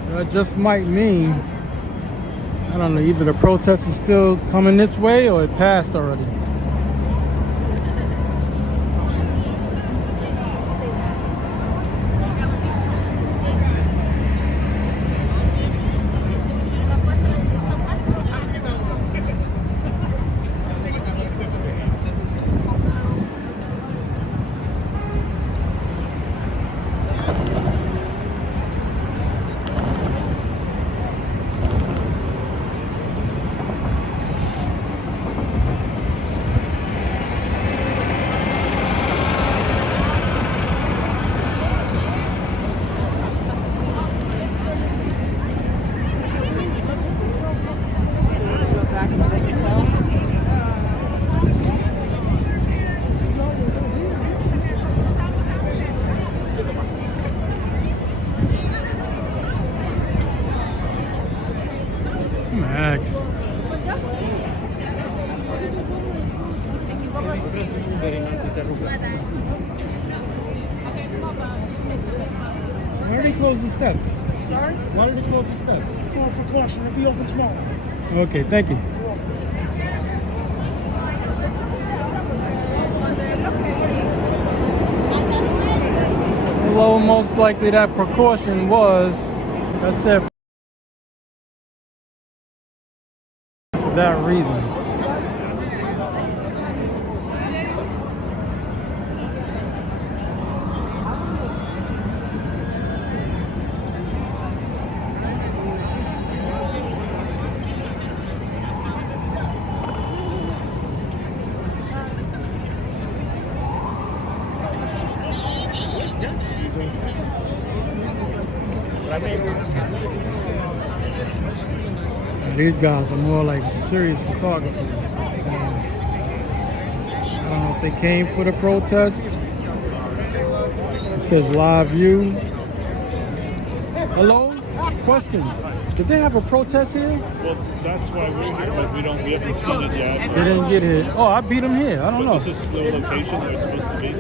so that just might mean, I don't know, either the protest is still coming this way or it passed already. Max. Why did they close the steps? Sorry? Why did they close the steps? For precaution. It'll be open tomorrow. Okay, thank you. Although most likely that precaution was, I said, for that reason. These guys are more like serious photographers. So, I don't know if they came for the protest. It says live view. Hello? Question. Did they have a protest here? Well, that's why we're here, but we haven't seen it yet. They didn't get here. Oh, I beat them here. I don't know. This is the location where it's supposed to be.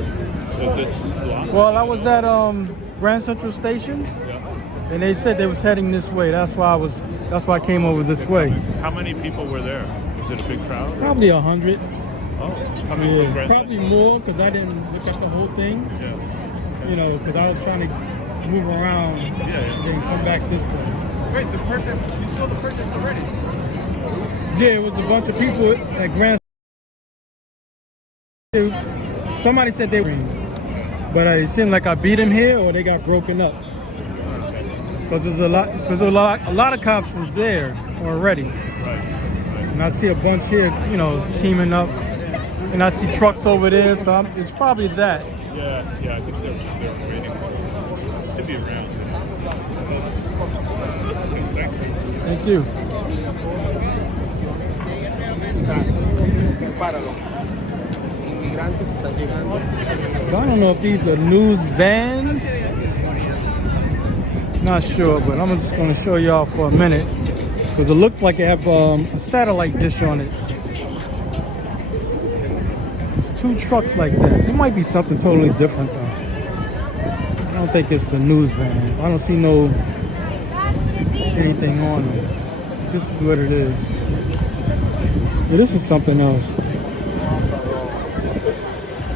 Like this block. Well, I was at Grand Central Station, and they said they was heading this way. That's why I came over this way. How many people were there? Was it a big crowd? Probably 100. Oh, coming from Grand probably more because I didn't look at the whole thing. Yeah. You know, because I was trying to move around and then come back this way. Wait, the protest, you saw the protest already? Yeah, it was a bunch of people at Grand. Somebody said they were, but it seemed like I beat them here or they got broken up. Because there's a lot of cops was there already. Right. And I see a bunch here, you know, teaming up. And I see trucks over there, so it's probably that. Yeah, I think they're waiting to be around. Thanks. Thank you. Páralo. Inmigrantes que están llegando. So I don't know if these are news vans. Not sure, but I'm just going to show y'all for a minute because it looks like it have a satellite dish on it. There's 2 trucks like that. It might be something totally different though. I don't think it's a news van. I don't see no anything on it. This is what it is. But this is something else.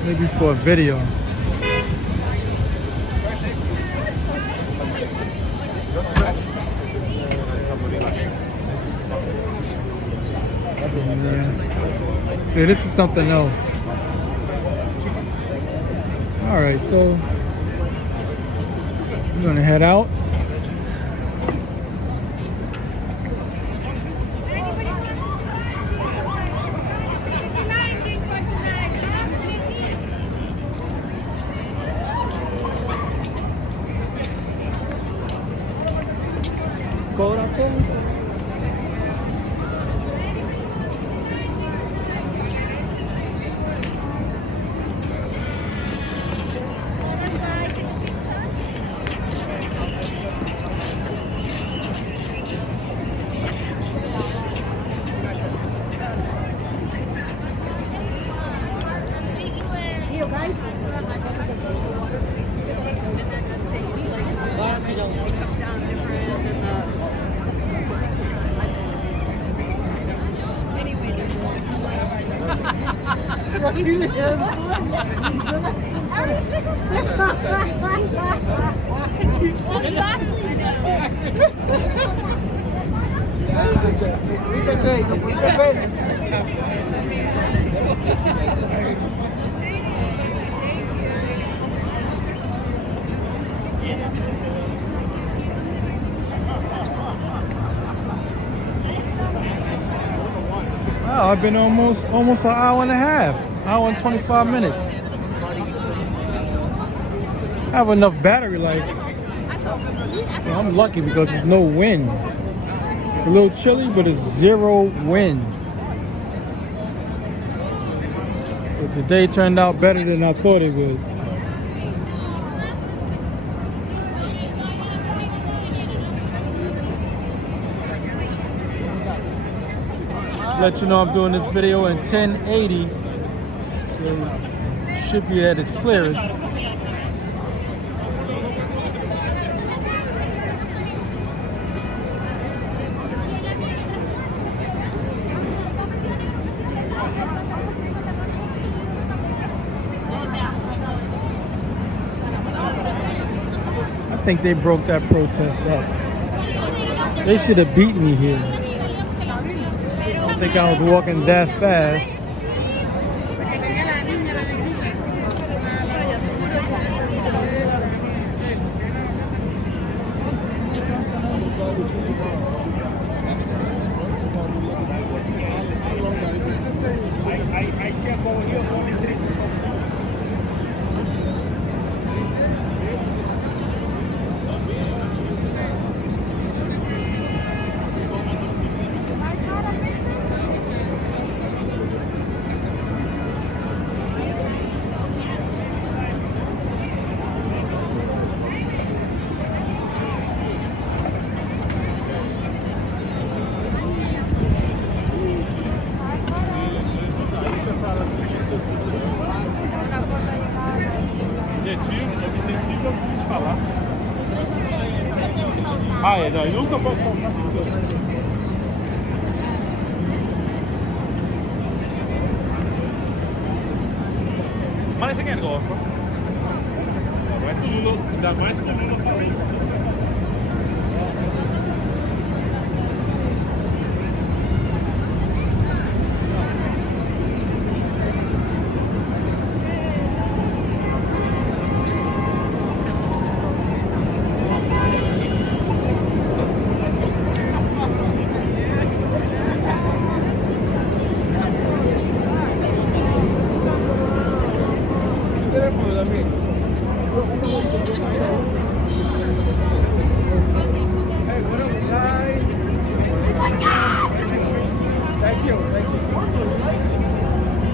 Maybe for a video. Yeah, this is something else. All right, so I'm gonna head out. Corazón. Wow, I've been almost an hour and a half, hour and 25 minutes. I have enough battery life. Yeah, I'm lucky because there's no wind. It's a little chilly, but it's 0 wind. So today turned out better than I thought it would. Just let you know I'm doing this video in 1080. So it should be at its clearest. I think they broke that protest up. They should have beaten me here. I don't think I was walking that fast. Ah, é, não, nunca pode faltar. Mas esse aqui é negócio. Agora é tudo, ainda mais que eu não falei.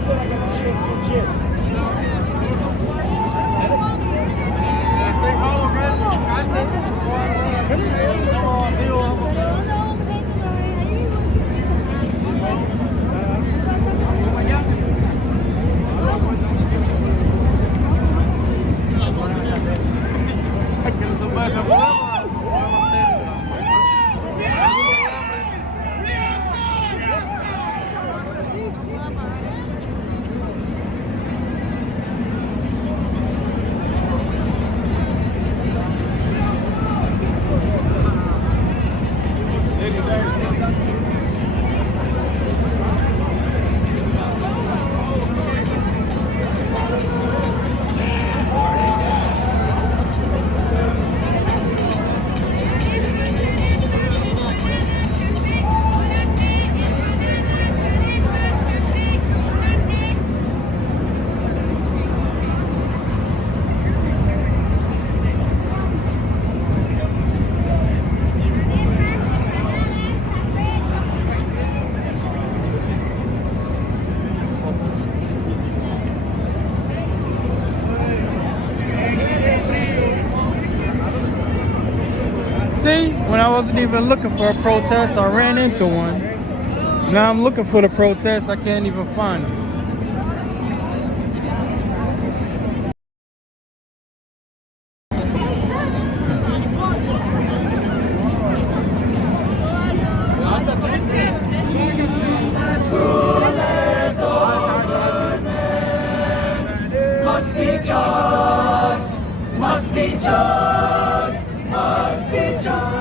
said I got the shit legit. See, when I wasn't even looking for a protest, I ran into one. Now I'm looking for the protest, I can't even find it. Must be just, must be just, must be just.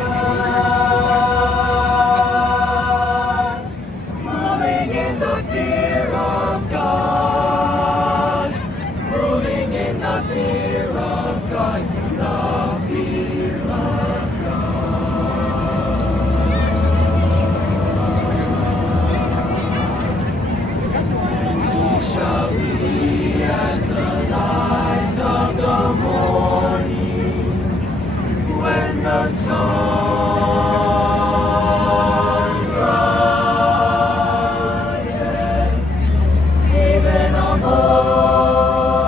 Ruling in the fear of God, ruling in the fear of God, the fear of God. He shall be as the light of the morning when the sun rises, even a morning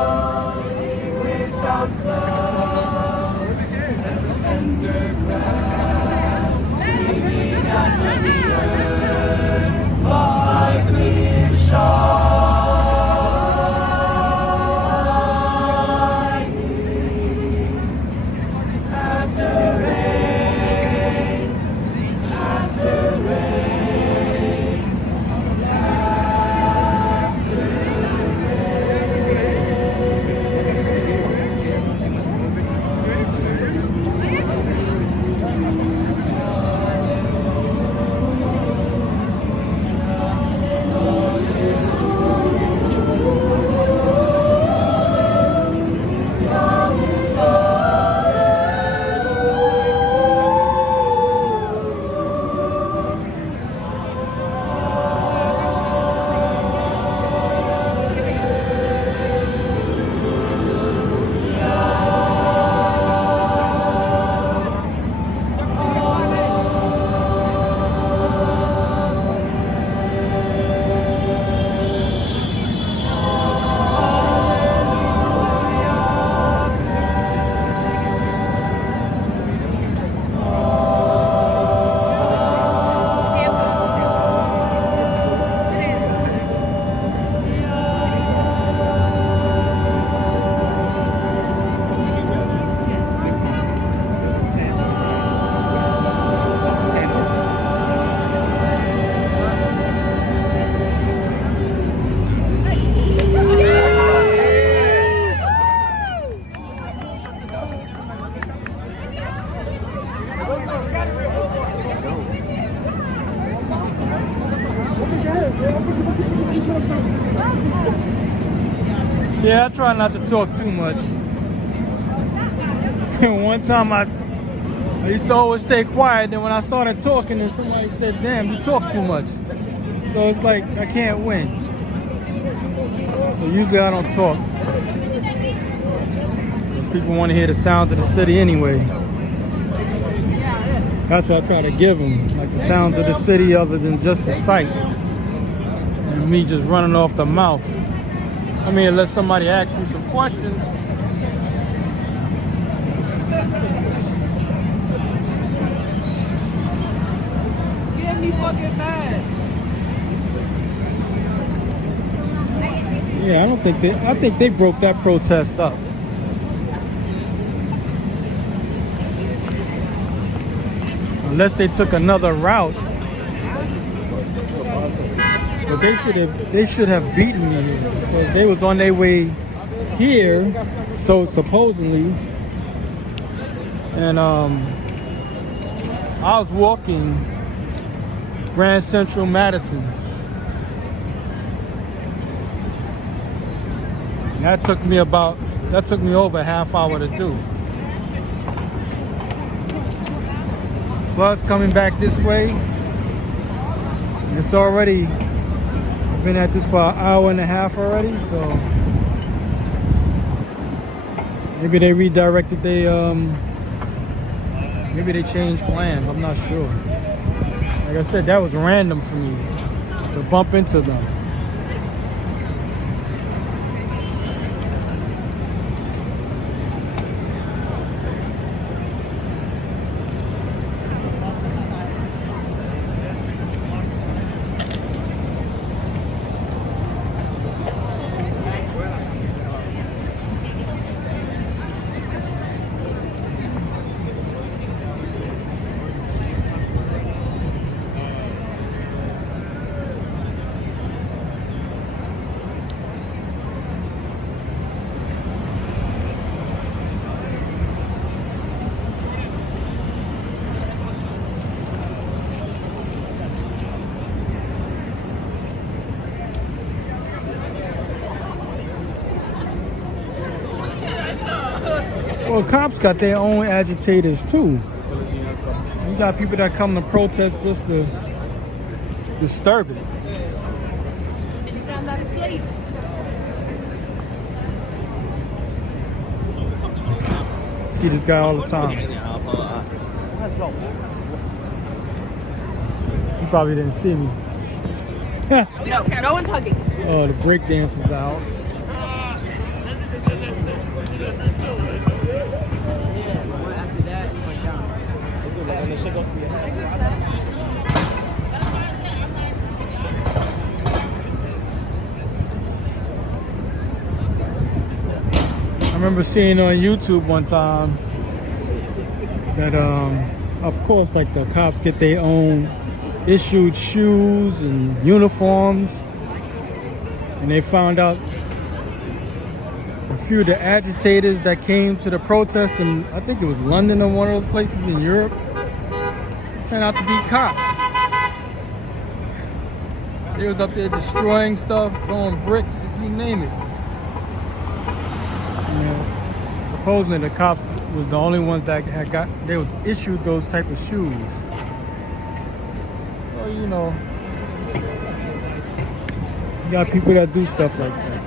without clouds, as the tender grass swinging out of the earth by clear shining. After rain, after rain, after Yeah, I try not to talk too much. One time I used to always stay quiet, then when I started talking, then somebody said, damn, you talk too much. So it's like I can't win. So usually I don't talk. Because people want to hear the sounds of the city anyway. That's what I try to give them, like the sounds of the city other than just the sight. And me just running off the mouth. I mean, unless somebody asks me some questions. Get me fucking mad. Yeah, I think they broke that protest up. Unless they took another route. But they should have beaten me here because they was on their way here, so supposedly. And I was walking Grand Central Madison. And that took me over a half hour to do. So I was coming back this way. And it's already, I've been at this for an hour and a half already, so maybe they redirected maybe they changed plans, I'm not sure. Like I said, that was random for me to bump into them. Well, cops got their own agitators too. You got people that come to protest just to disturb it. You found out asleep. See this guy all the time. He probably didn't see me. No one's hugging. Oh, the break dance is out. I remember seeing on YouTube one time that of course, like, the cops get their own issued shoes and uniforms, and they found out a few of the agitators that came to the protest, and I think it was London or one of those places in Europe, turned out to be cops. They was up there destroying stuff, throwing bricks, you name it. You know, supposedly the cops was the only ones that they was issued those type of shoes. So, you know, you got people that do stuff like that.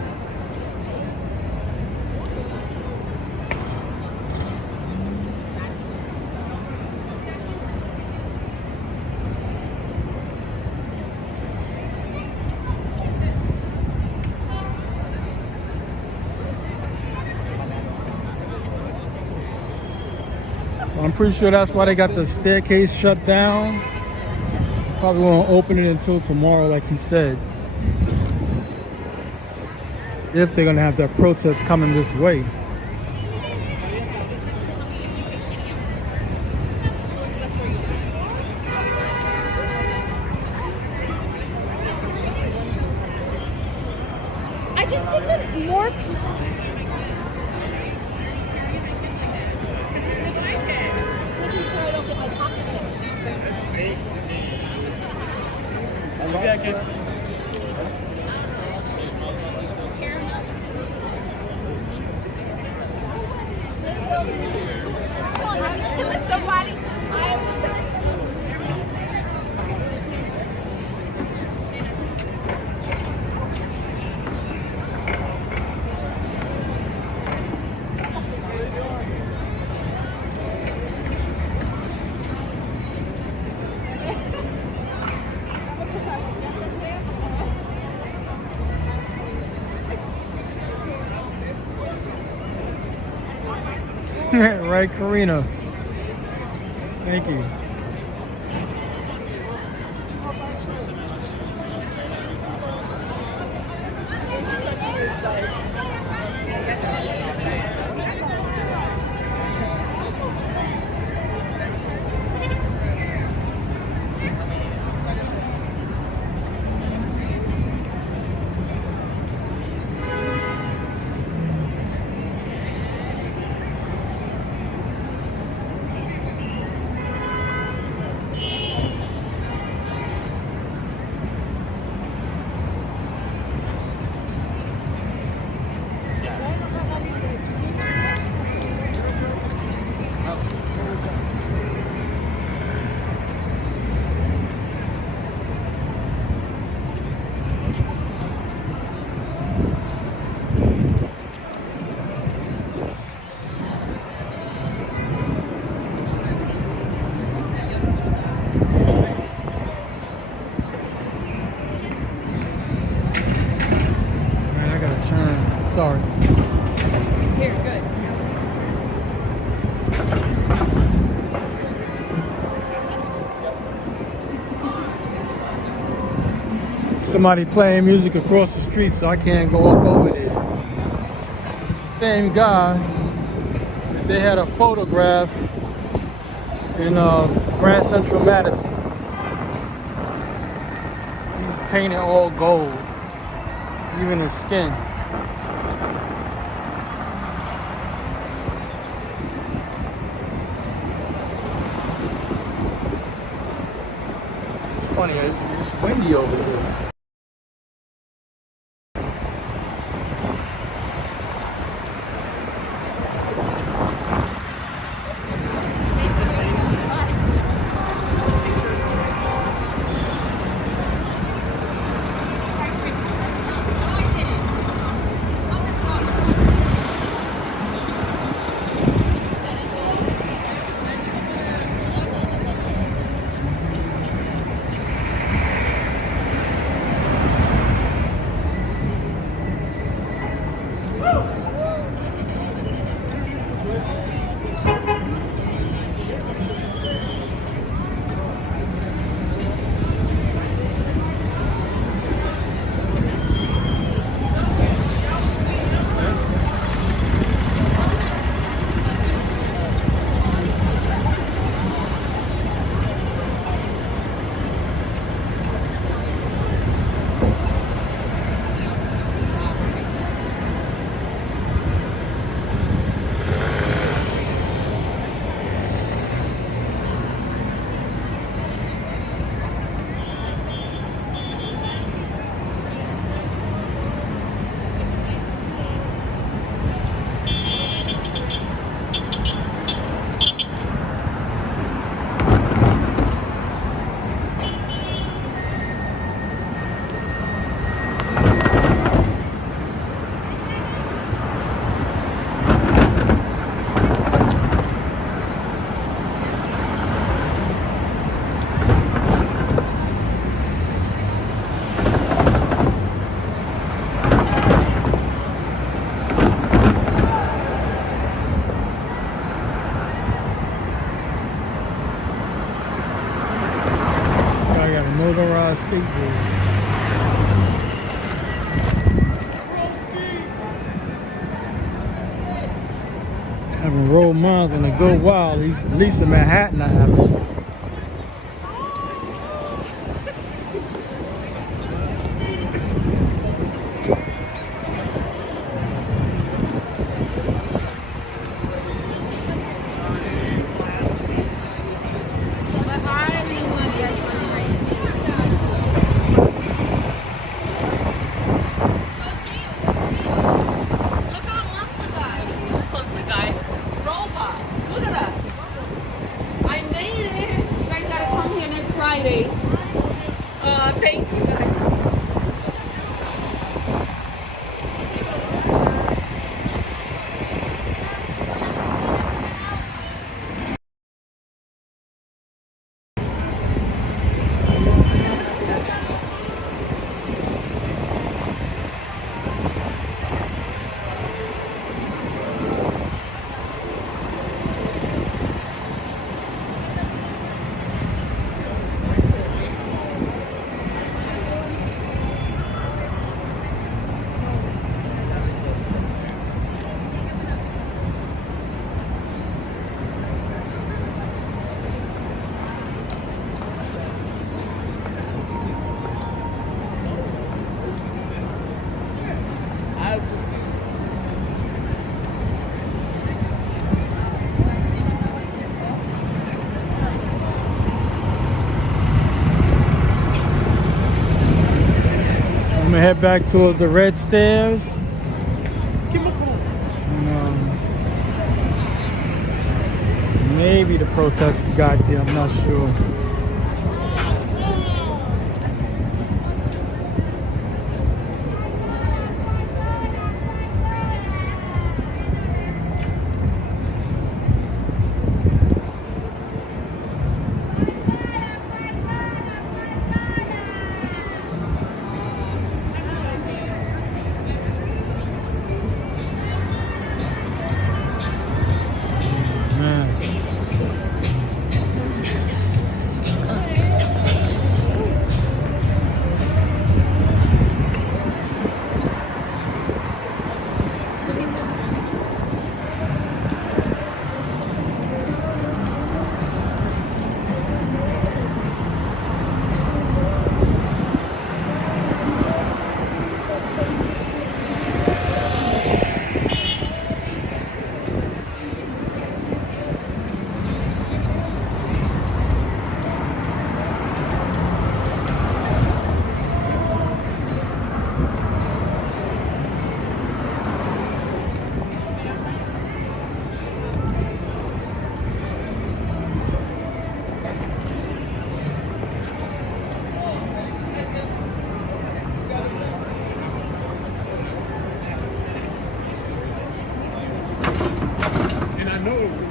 I'm pretty sure that's why they got the staircase shut down. Probably won't open it until tomorrow, like he said. If they're gonna have that protest coming this way. I just think that more people. Right, Karina. Thank you. Man, I gotta turn. Sorry. Here, good. Somebody playing music across the street, so I can't go up over there. It's the same guy that they had a photograph in Grand Central Madison. He's painted all gold, even his skin. It's funny, it's windy over here. Motorized skateboard. Haven't rolled miles in a good while. At least in Manhattan I haven't. Look at that. I made it. back towards the red stairs. And, maybe the protesters got there, I'm not sure.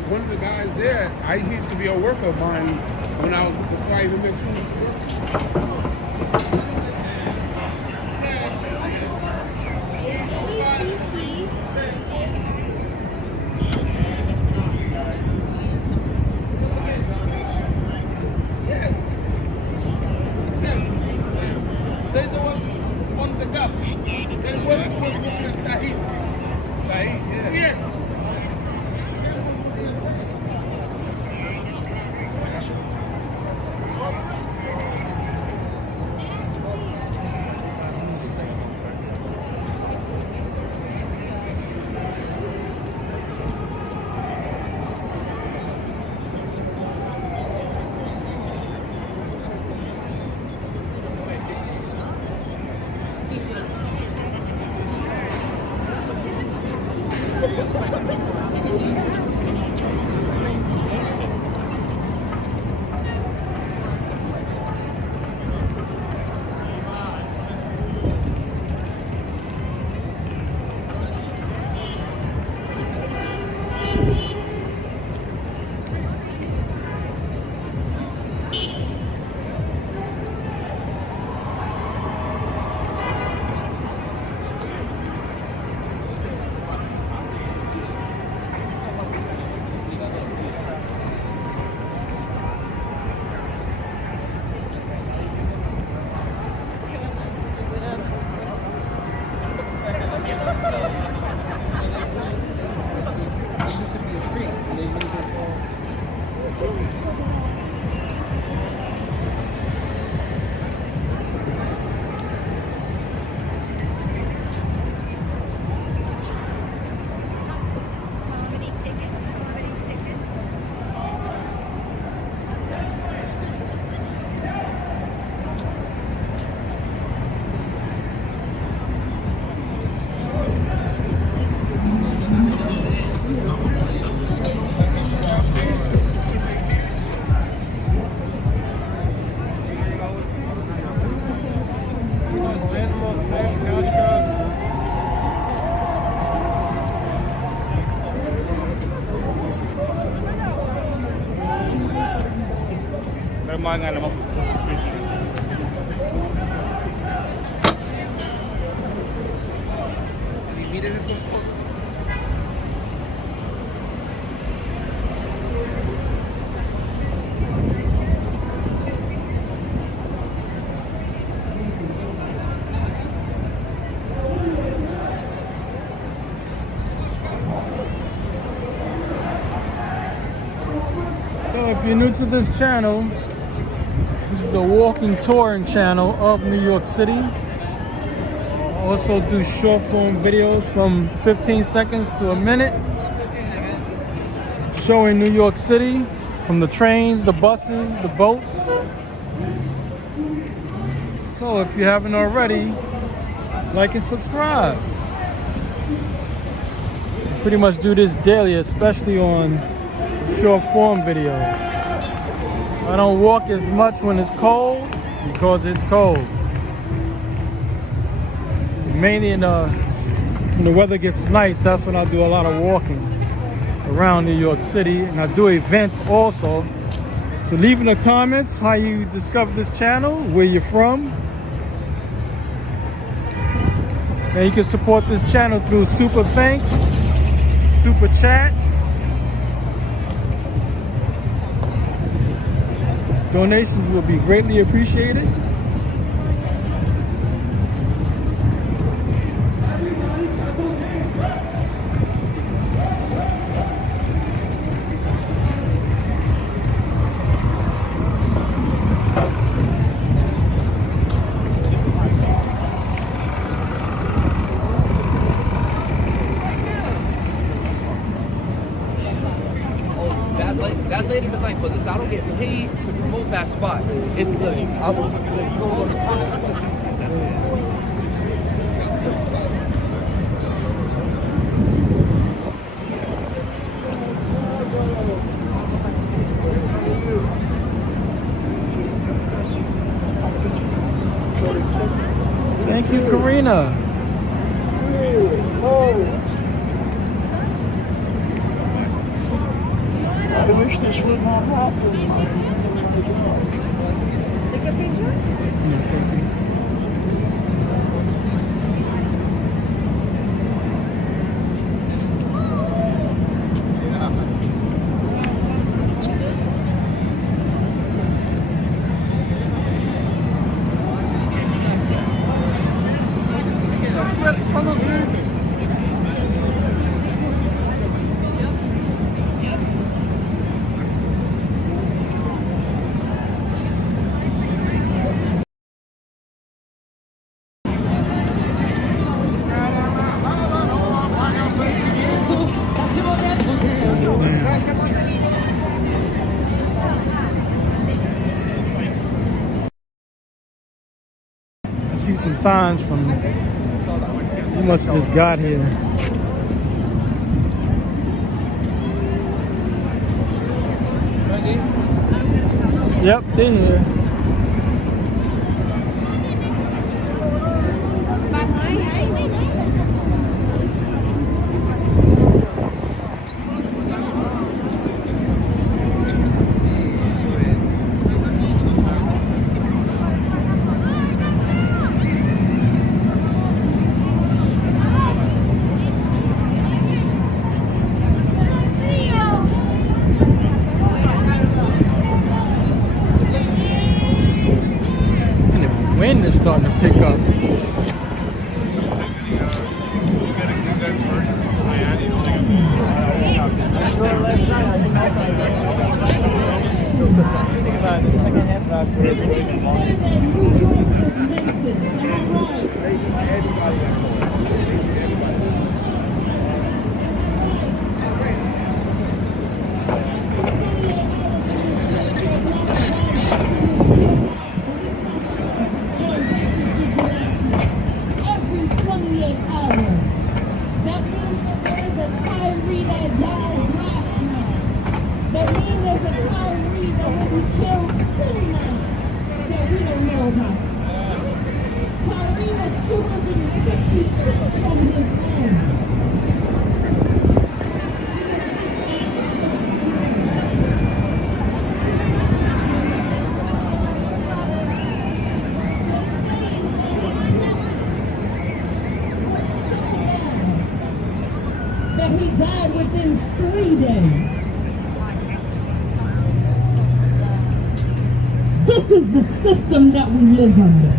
One of the guys there, I used to be a worker of mine before I even met you. They the one the gap. They was with Tahid. Tahid, yeah. Mahal nga naman. So if you're new to this channel, this is a walking touring channel of New York City. I also do short form videos from 15 seconds to a minute, showing New York City from the trains, the buses, the boats. So if you haven't already, like and subscribe. I pretty much do this daily, especially on short form videos. I don't walk as much when it's cold because it's cold. Mainly when the weather gets nice, that's when I do a lot of walking around New York City, and I do events also. So leave in the comments how you discovered this channel, where you're from. And you can support this channel through super thanks, super chat. Donations will be greatly appreciated. That's later tonight, but listen, I don't get paid to promote that spot. It's good. You go to Thank you, Karina. I wish this would not happen. Take a picture? Yeah, thank you. I see some signs from, you must have just got here. Yep, they're here. Wind is starting to pick up. The second half of our career is going He died within 3 days. This is the system that we live under.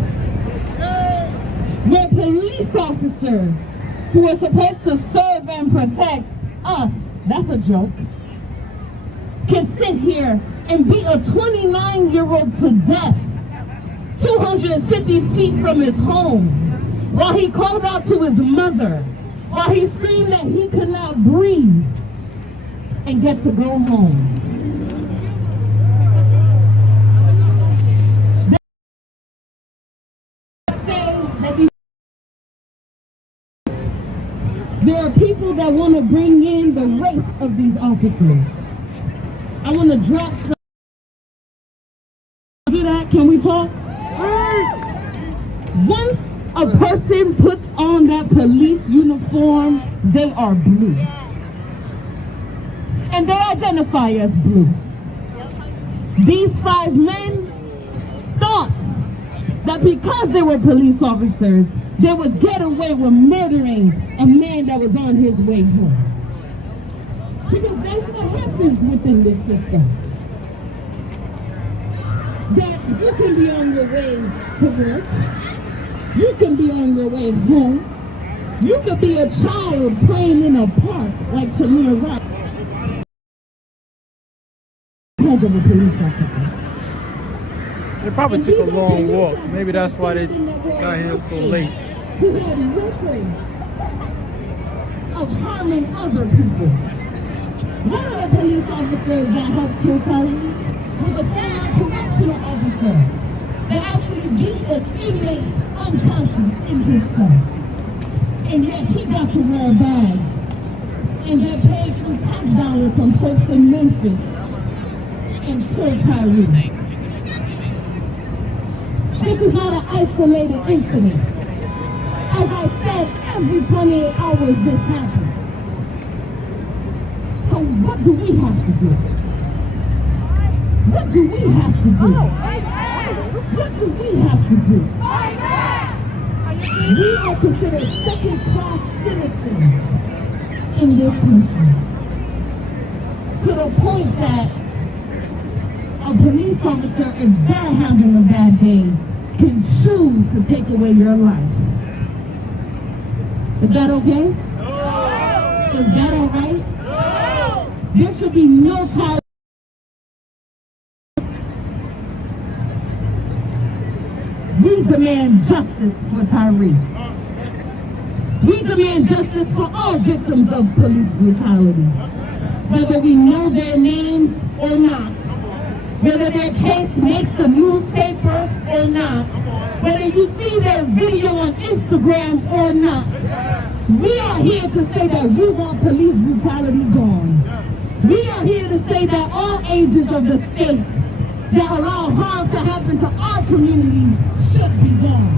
Where police officers who are supposed to serve and protect us, that's a joke, can sit here and beat a 29-year-old to death 250 feet from his home while he called out to his mother, while he screamed that he could not breathe, and get to go home. There are people that want to bring in the race of these officers. I want to drop some. Do that? Can we talk? Once a person puts on that police uniform, they are blue. And they identify as blue. These 5 men thought that because they were police officers, they would get away with murdering a man that was on his way home. Because that's what happens within this system. That you can be on your way to work, you can be on your way home, you could be a child playing in a park like Tamir Rock because of a police officer. They probably took a long walk. Maybe that's why they got here so late. Who had records of harming other people. One of the police officers that helped kill Tyree was a former correctional officer that actually beat an inmate unconscious in his cell. And yet he got to wear a badge and get paid through tax dollars from folks in Memphis and kill Tyree. This is not an isolated incident. As I said, every 28 hours this happens. So what do we have to do? What do we have to do? What do we have to do? We are considered second-class citizens in this country. To the point that a police officer, if they're having a bad day, can choose to take away your life. Is that okay? No. Is that all right? No. There should be no time. We demand justice for Tyree. We demand justice for all victims of police brutality. Whether we know their names or not. Whether their case makes the newspaper or not. Whether you see their video on Instagram or not. We are here to say that we want police brutality gone. We are here to say that all agents of the state that allow harm to happen to our communities should be gone.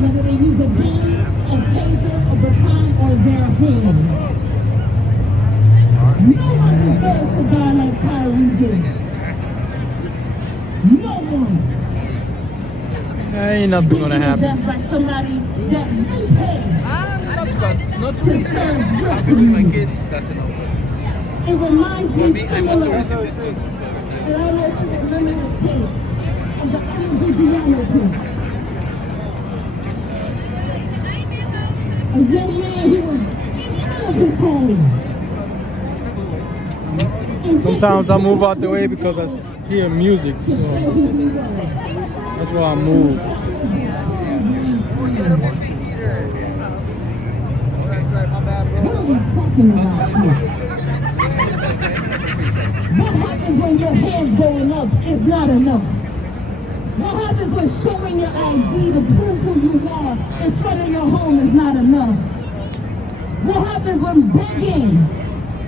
Whether they use a gun, a taser, a baton, or their hands. No one deserves to die like Tyree did. No one. Ain't nothing gonna happen. That's like somebody that you pay. Not to me. I believe my kids, that's enough. It reminds me similar. I'm And I know you remember the case of the Indiana case. A young man who was out of his home. Sometimes I move out the way because I hear music, so that's why I move. What are we talking about here? What happens when your hands going up is not enough? What happens when showing your ID to prove who you are in front of your home is not enough? What happens when begging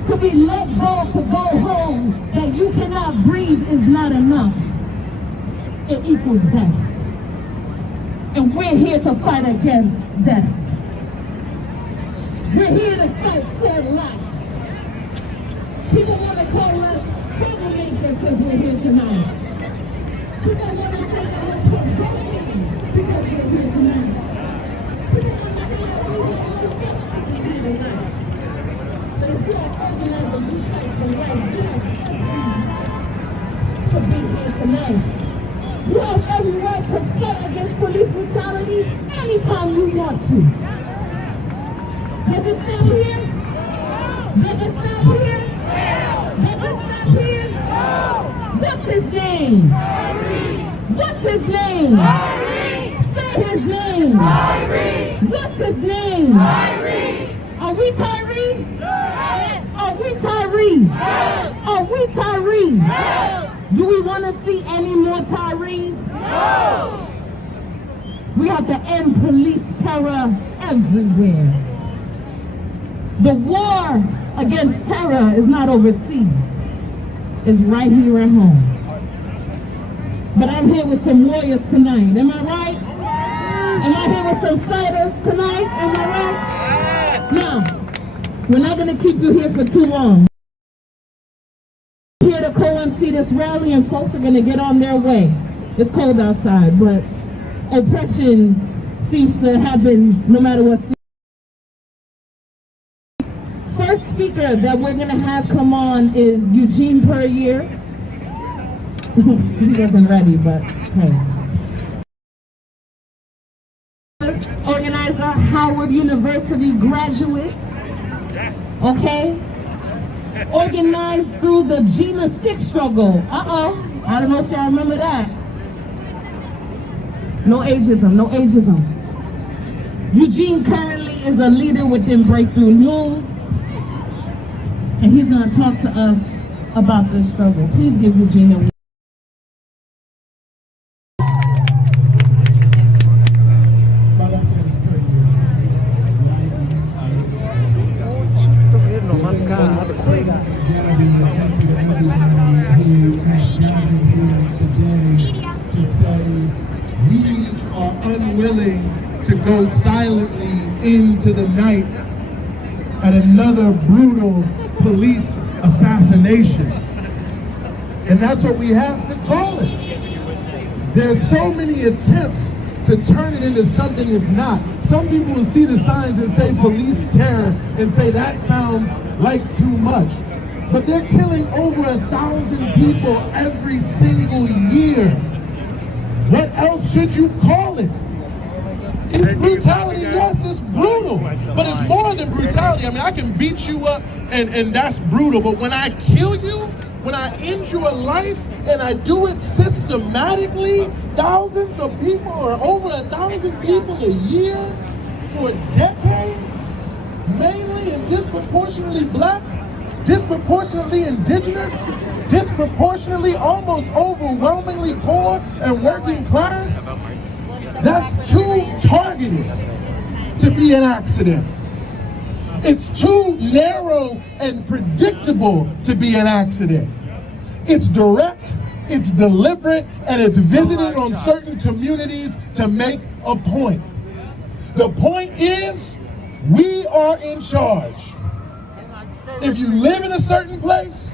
to be let go to go home that you cannot breathe is not enough? It equals death. And we're here to fight against death. We're here to fight for life. People want to call us troublemakers because we're here tonight. People want to say that we're provoking because we're here tonight. People want to say that we're here tonight. But if you are organizing, you fight for life. You have every right to be here tonight. You have every right to fight against police brutality anytime you want to. Does it stop here? Does it stop here? Does it stop here? What's his name? What's his name? Say his name. What's his name? Are we Tyree? Are we Tyree? Are we Tyree? Do we want to see any more Tyrees? No! We have to end police terror everywhere. The war against terror is not overseas. It's right here at home. But I'm here with some warriors tonight. Am I right? Am I here with some fighters tonight? Am I right? Now, we're not going to keep you here for too long. We're here to co-MC this rally, and folks are going to get on their way. It's cold outside, but oppression seems to happen no matter what. First speaker that we're going to have come on is Eugene Puryear. He wasn't ready, but hey. Organizer, Howard University graduate. Okay? Organized through the Gina 6 struggle. Uh-oh. I don't know if y'all remember that. No ageism, no ageism. Eugene currently is a leader within Breakthrough News. And he's going to talk to us about this struggle. Please give Eugene a unwilling to go silently into the night at another brutal police assassination. And that's what we have to call it. There's so many attempts to turn it into something it's not. Some people will see the signs and say police terror and say that sounds like too much. But they're killing over 1,000 people every single year. What else should you call it? It's brutality, yes, it's brutal. But it's more than brutality. I mean, I can beat you up and that's brutal. But when I kill you, when I end your life, and I do it systematically, thousands of people or over 1,000 people a year for decades, mainly and disproportionately black, disproportionately indigenous, disproportionately almost overwhelmingly poor and working class, that's too targeted to be an accident. It's too narrow and predictable to be an accident. It's direct, it's deliberate, and it's visited on certain communities to make a point. The point is, we are in charge. If you live in a certain place,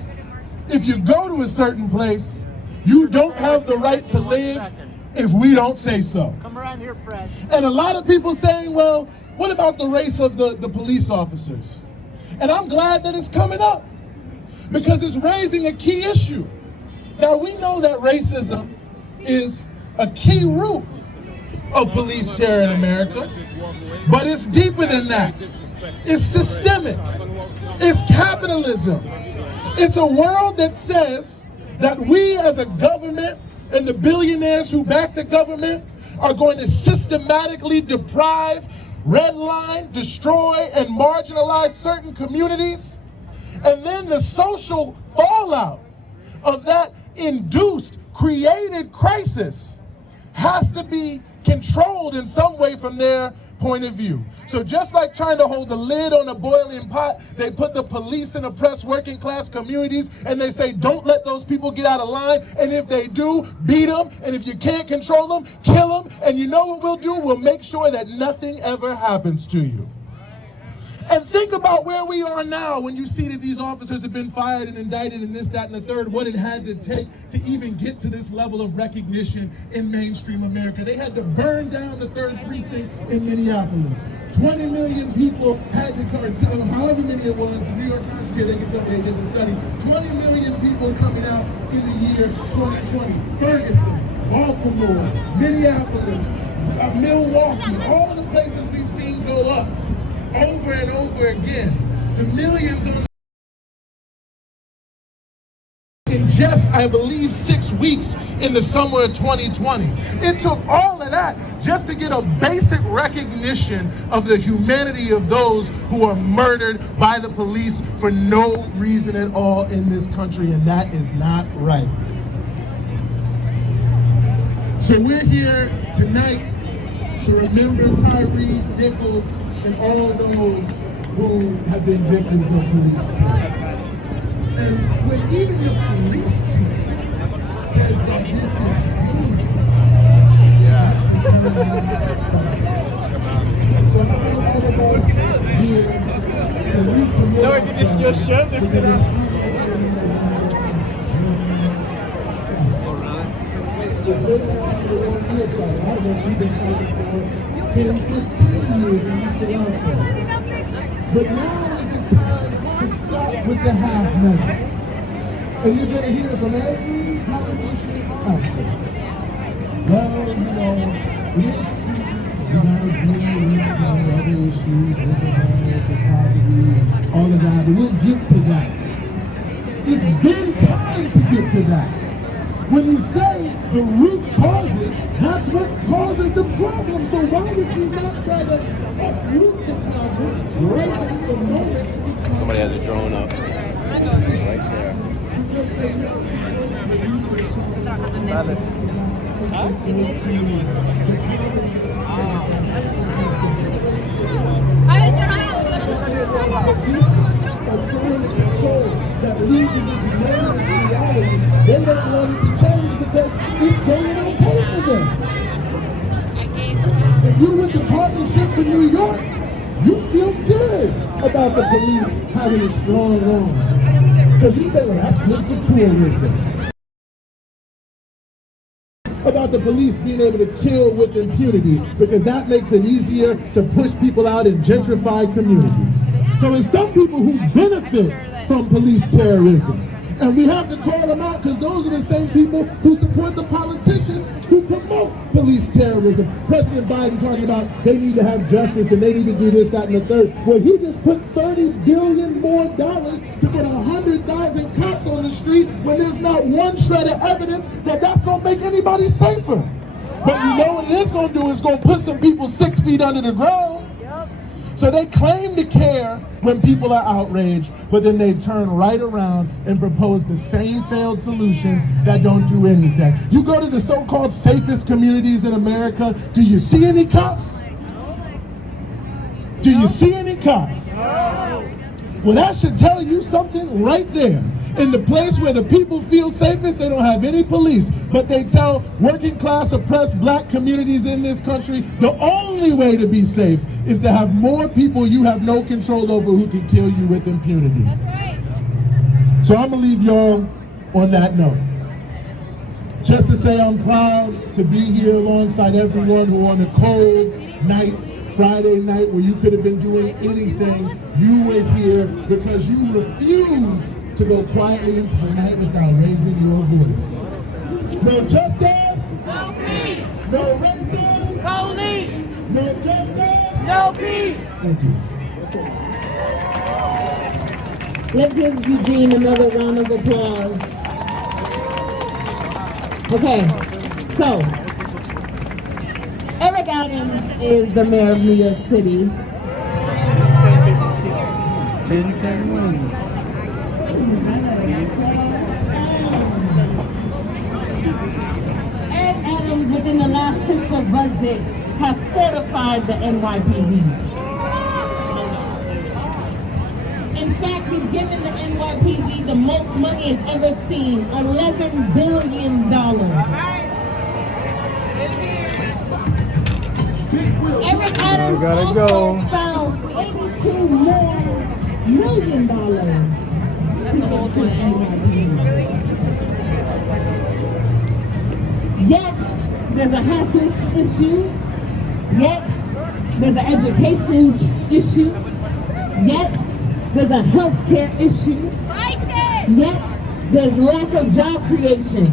if you go to a certain place, you don't have the right to live if we don't say so. Come around here, Fred. And a lot of people saying, well, what about the race of the police officers? And I'm glad that it's coming up because it's raising a key issue. Now, we know that racism is a key root of police terror in America, but it's deeper than that. It's systemic. It's capitalism. It's a world that says that we as a government and the billionaires who back the government are going to systematically deprive, redline, destroy, and marginalize certain communities. And then the social fallout of that induced, created crisis has to be controlled in some way from their point of view. So just like trying to hold the lid on a boiling pot, they put the police in oppressed working class communities and they say, don't let those people get out of line. And if they do, beat them. And if you can't control them, kill them. And you know what we'll do? We'll make sure that nothing ever happens to you. And think about where we are now when you see that these officers have been fired and indicted and this, that, and the third, what it had to take to even get to this level of recognition in mainstream America. They had to burn down the 3rd precinct in Minneapolis. 20 million people had to come, however many it was, the New York Times here, they can tell me they did the study. 20 million people coming out in the year 2020. Ferguson, Baltimore, Minneapolis, Milwaukee, all the places we've seen go up. Over and over again, the millions on in just, I believe, 6 weeks in the summer of 2020. It took all of that just to get a basic recognition of the humanity of those who are murdered by the police for no reason at all in this country, and that is not right. So we're here tonight to remember Tyree, Nichols, and all those who have been victims of police terror. And when even your police chief says that this is dangerous, No, I could just go show them. But now is the time to start with the half measures. And you're going to hear from every politician out there. Well, you know, it is true. You gotta deal with other issues, the poverty, all of that. But we'll get to that. It's been time to get to that. When you say the root causes, that's what causes the problem. So why would you not try to uproot the problem right at the moment? Somebody has a drone up. Right there. That losing this man's reality, they don't want it to change because it's going on pay for them. If you're with the partnership for New York, you feel good about the police having a strong arm. Because you say, well, that's good for tourism. About the police being able to kill with impunity, because that makes it easier to push people out in gentrified communities. So there's some people who benefit from police terrorism. And we have to call them out because those are the same people who support the politicians who promote police terrorism. President Biden talking about they need to have justice and they need to do this, that, and the third. Well, he just put $30 billion more to put 100,000 cops on the street when there's not one shred of evidence that that's going to make anybody safer. But you know what it is going to do? It's going to put some people 6 feet under the ground. So they claim to care when people are outraged, but then they turn right around and propose the same failed solutions that don't do anything. You go to the so-called safest communities in America, do you see any cops? Do you see any cops? Well, that should tell you something right there. In the place where the people feel safest, they don't have any police. But they tell working class, oppressed black communities in this country, the only way to be safe is to have more people you have no control over who can kill you with impunity. That's right. So I'm gonna leave y'all on that note. Just to say I'm proud to be here alongside everyone who on a cold night, Friday night, where you could have been doing anything, you were here because you refused to go quietly into the night without raising your voice. No justice, no peace. No racist, police. No justice, no peace. Thank you. Let's give Eugene another round of applause. Okay, so Eric Adams is the mayor of New York City. 10 wins. Eric Adams, within the last fiscal budget, has fortified the NYPD. In fact, he's given the NYPD the most money it's ever seen, $11 billion. Eric Adams also found $82 million to go to the NYPD. Yet, there's a housing issue. Yet, there's an education issue. Yet, there's a healthcare issue. Yet, there's lack of job creation.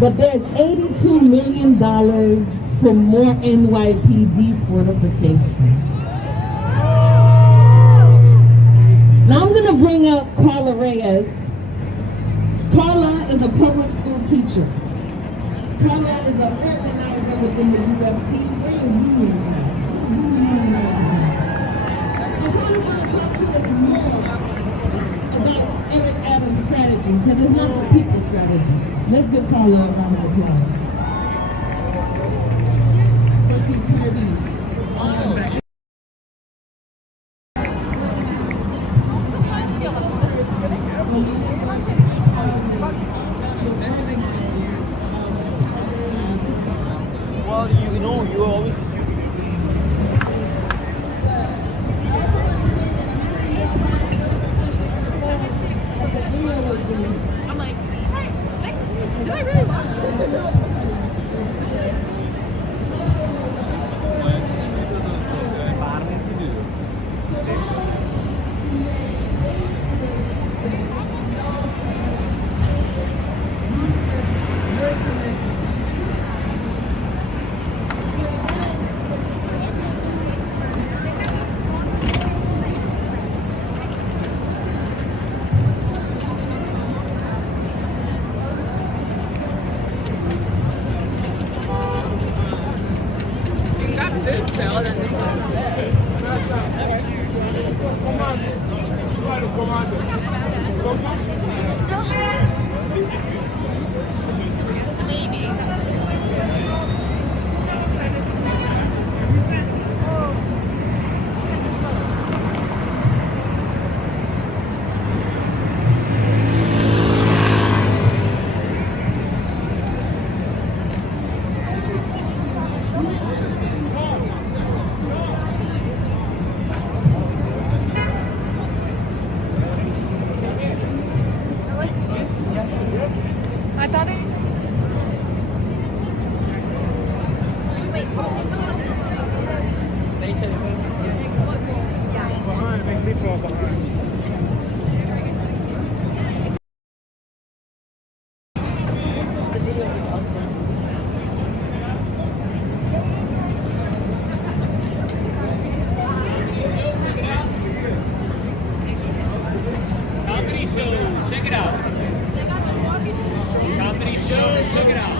But there's $82 million for more NYPD fortification. Now I'm going to bring up Carla Reyes. Carla is a public school teacher. Carla is an organizer within the UFC. Where are you? And Carla's going to talk to us more about Eric Adams' strategy, because it's not the people's strategy. Let's give Carla a round of applause. know, you always assume. I'm like, do I really want to? I thought it. Wait, Behind, make me fall behind. Comedy show, check it out. Comedy show, check it out.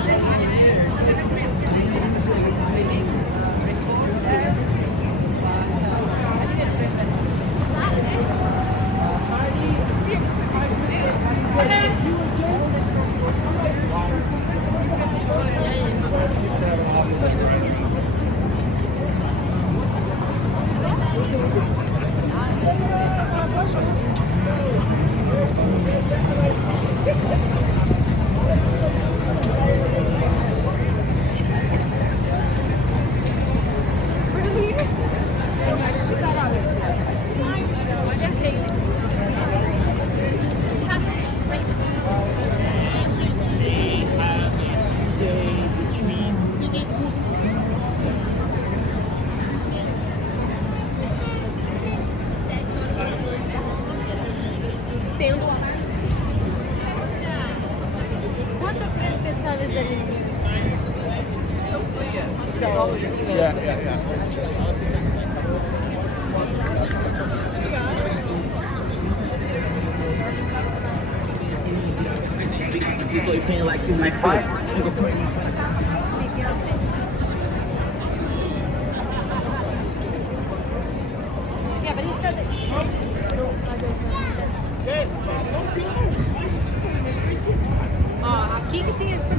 Quanto preço que essa ali? He's like paying like Yeah, but he said that. Ó, aqui que tem esse.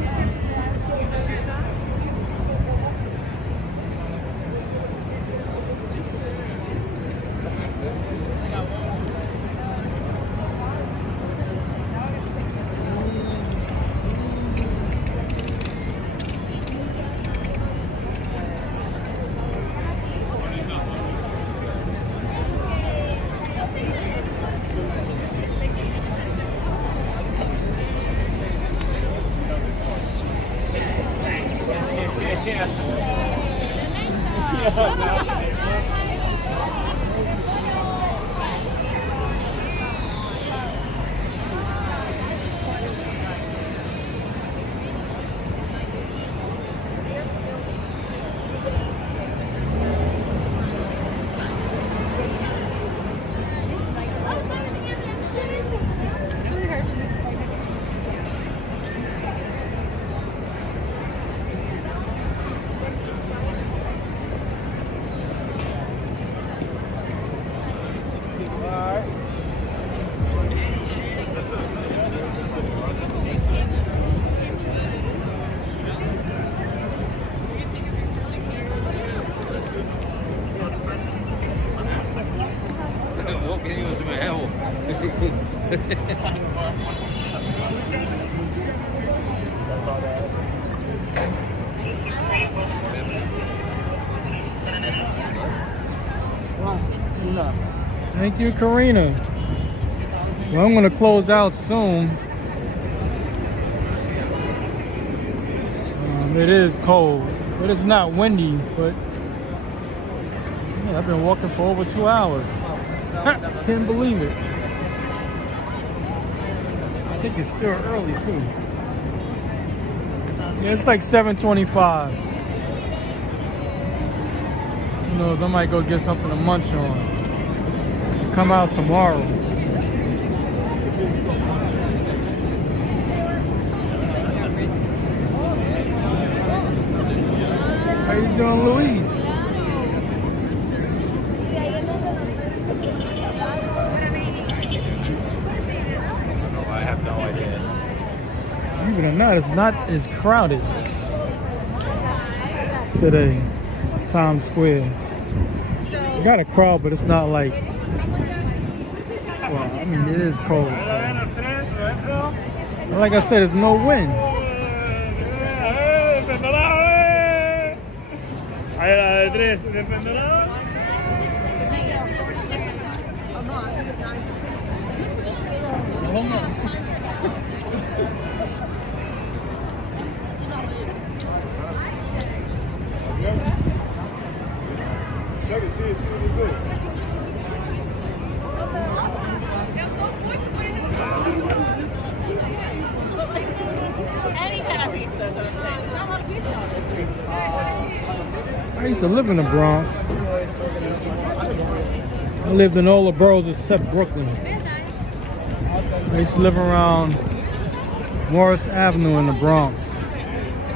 Thank you, Karina. Well, I'm gonna close out soon. It is cold, but it's not windy. But yeah, I've been walking for over 2 hours. Can't believe it. I think it's still early too. Yeah, it's like 7:25. Who knows? I might go get something to munch on. Come out tomorrow. How you doing, Luis? I have no idea. Believe it or not, it's not as crowded today. Times Square. We got a crowd, but it's not like, well, I mean, it is cold. So. Like I said, there's no wind. I used to live in the Bronx. I lived in all the boroughs except Brooklyn. I used to live around Morris Avenue in the Bronx,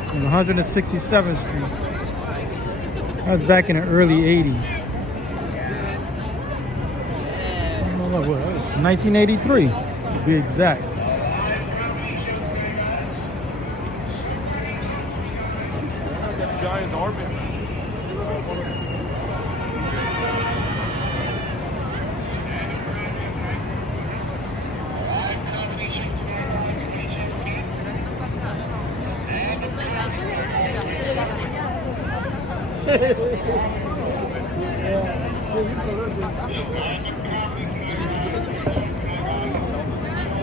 on 167th Street. That was back in the early 80s. I don't know what, that was 1983 to be exact. Giant orbit.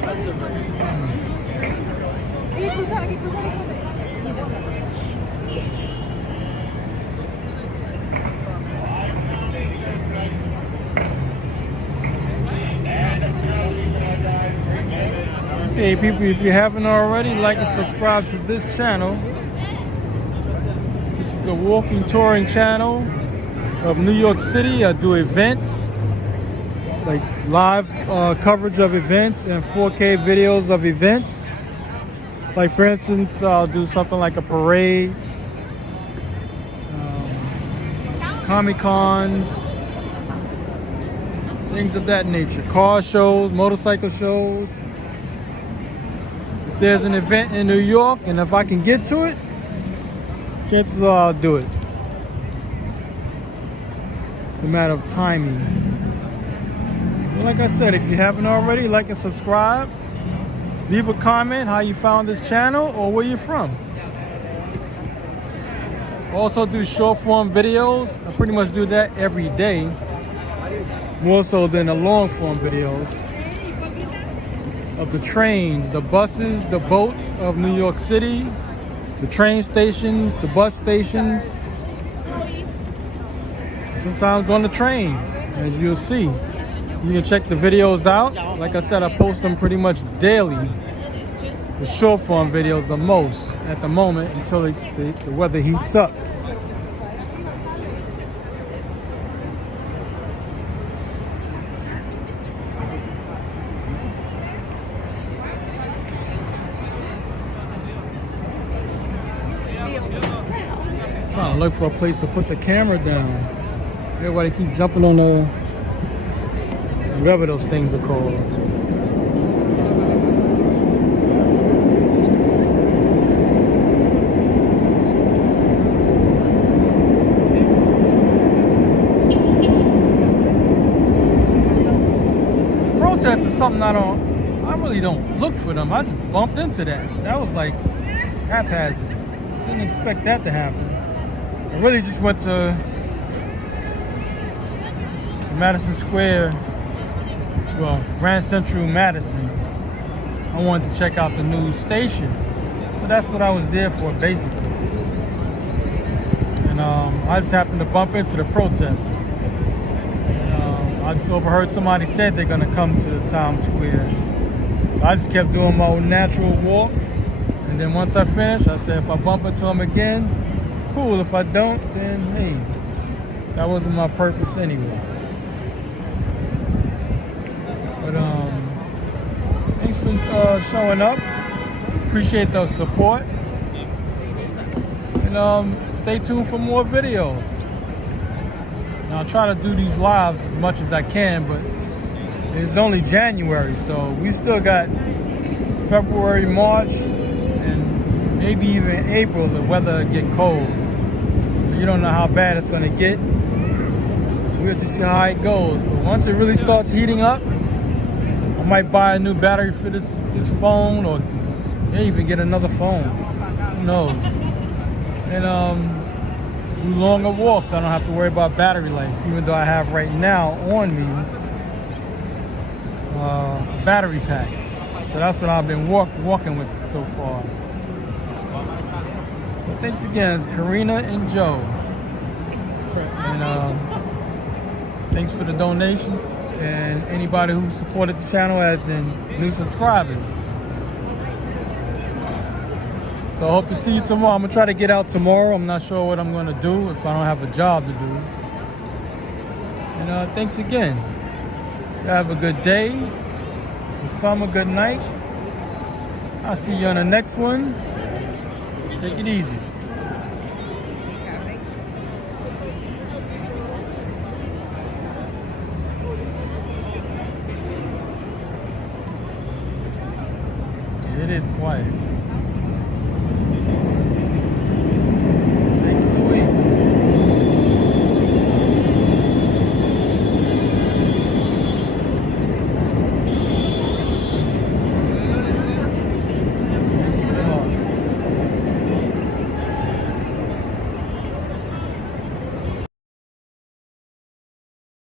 That's a Hey people, if you haven't already, like and subscribe to this channel. This is a walking touring channel of New York City. I do events, like live coverage of events and 4K videos of events. Like for instance, I'll do something like a parade, Comic-Cons, things of that nature. Car shows, motorcycle shows. If there's an event in New York and if I can get to it, chances are I'll do it. It's a matter of timing. Well, like I said, if you haven't already, like and subscribe. Leave a comment how you found this channel or where you're from. Also do short form videos. I pretty much do that every day, more so than the long form videos of the trains, the buses, the boats of New York City, the train stations, the bus stations, sometimes on the train, as you'll see. You can check the videos out. Like I said, I post them pretty much daily. The short form videos the most at the moment until the weather heats up. Trying to look for a place to put the camera down. Everybody keeps jumping on the whatever those things are called. Protests is something I really don't look for them. I just bumped into that. That was like haphazard. Didn't expect that to happen. I really just went to Madison Square, well, Grand Central Madison. I wanted to check out the news station. So that's what I was there for, basically. And I just happened to bump into the protest. And I just overheard somebody said they're gonna come to the Times Square. So I just kept doing my own natural walk. And then once I finished, I said, if I bump into them again, cool. If I don't, then hey, that wasn't my purpose anyway. But thanks for showing up. Appreciate the support. And stay tuned for more videos. And I'll try to do these lives as much as I can, but it's only January, so we still got February, March, and maybe even April. The weather get cold, so you don't know how bad it's gonna get. We have to see how it goes. But once it really starts heating up, I might buy a new battery for this phone, or maybe even get another phone. Who knows? And do longer walks. I don't have to worry about battery life, even though I have right now on me a battery pack. So that's what I've been walking with so far. But thanks again, it's Karina and Joe. And thanks for the donations and anybody who supported the channel as in new subscribers. So I hope to see you tomorrow. I'm gonna try to get out tomorrow. I'm not sure what I'm gonna do if I don't have a job to do. And thanks again. Have a good day. For some, a good night. I'll see you on the next one. Take it easy. It is quiet.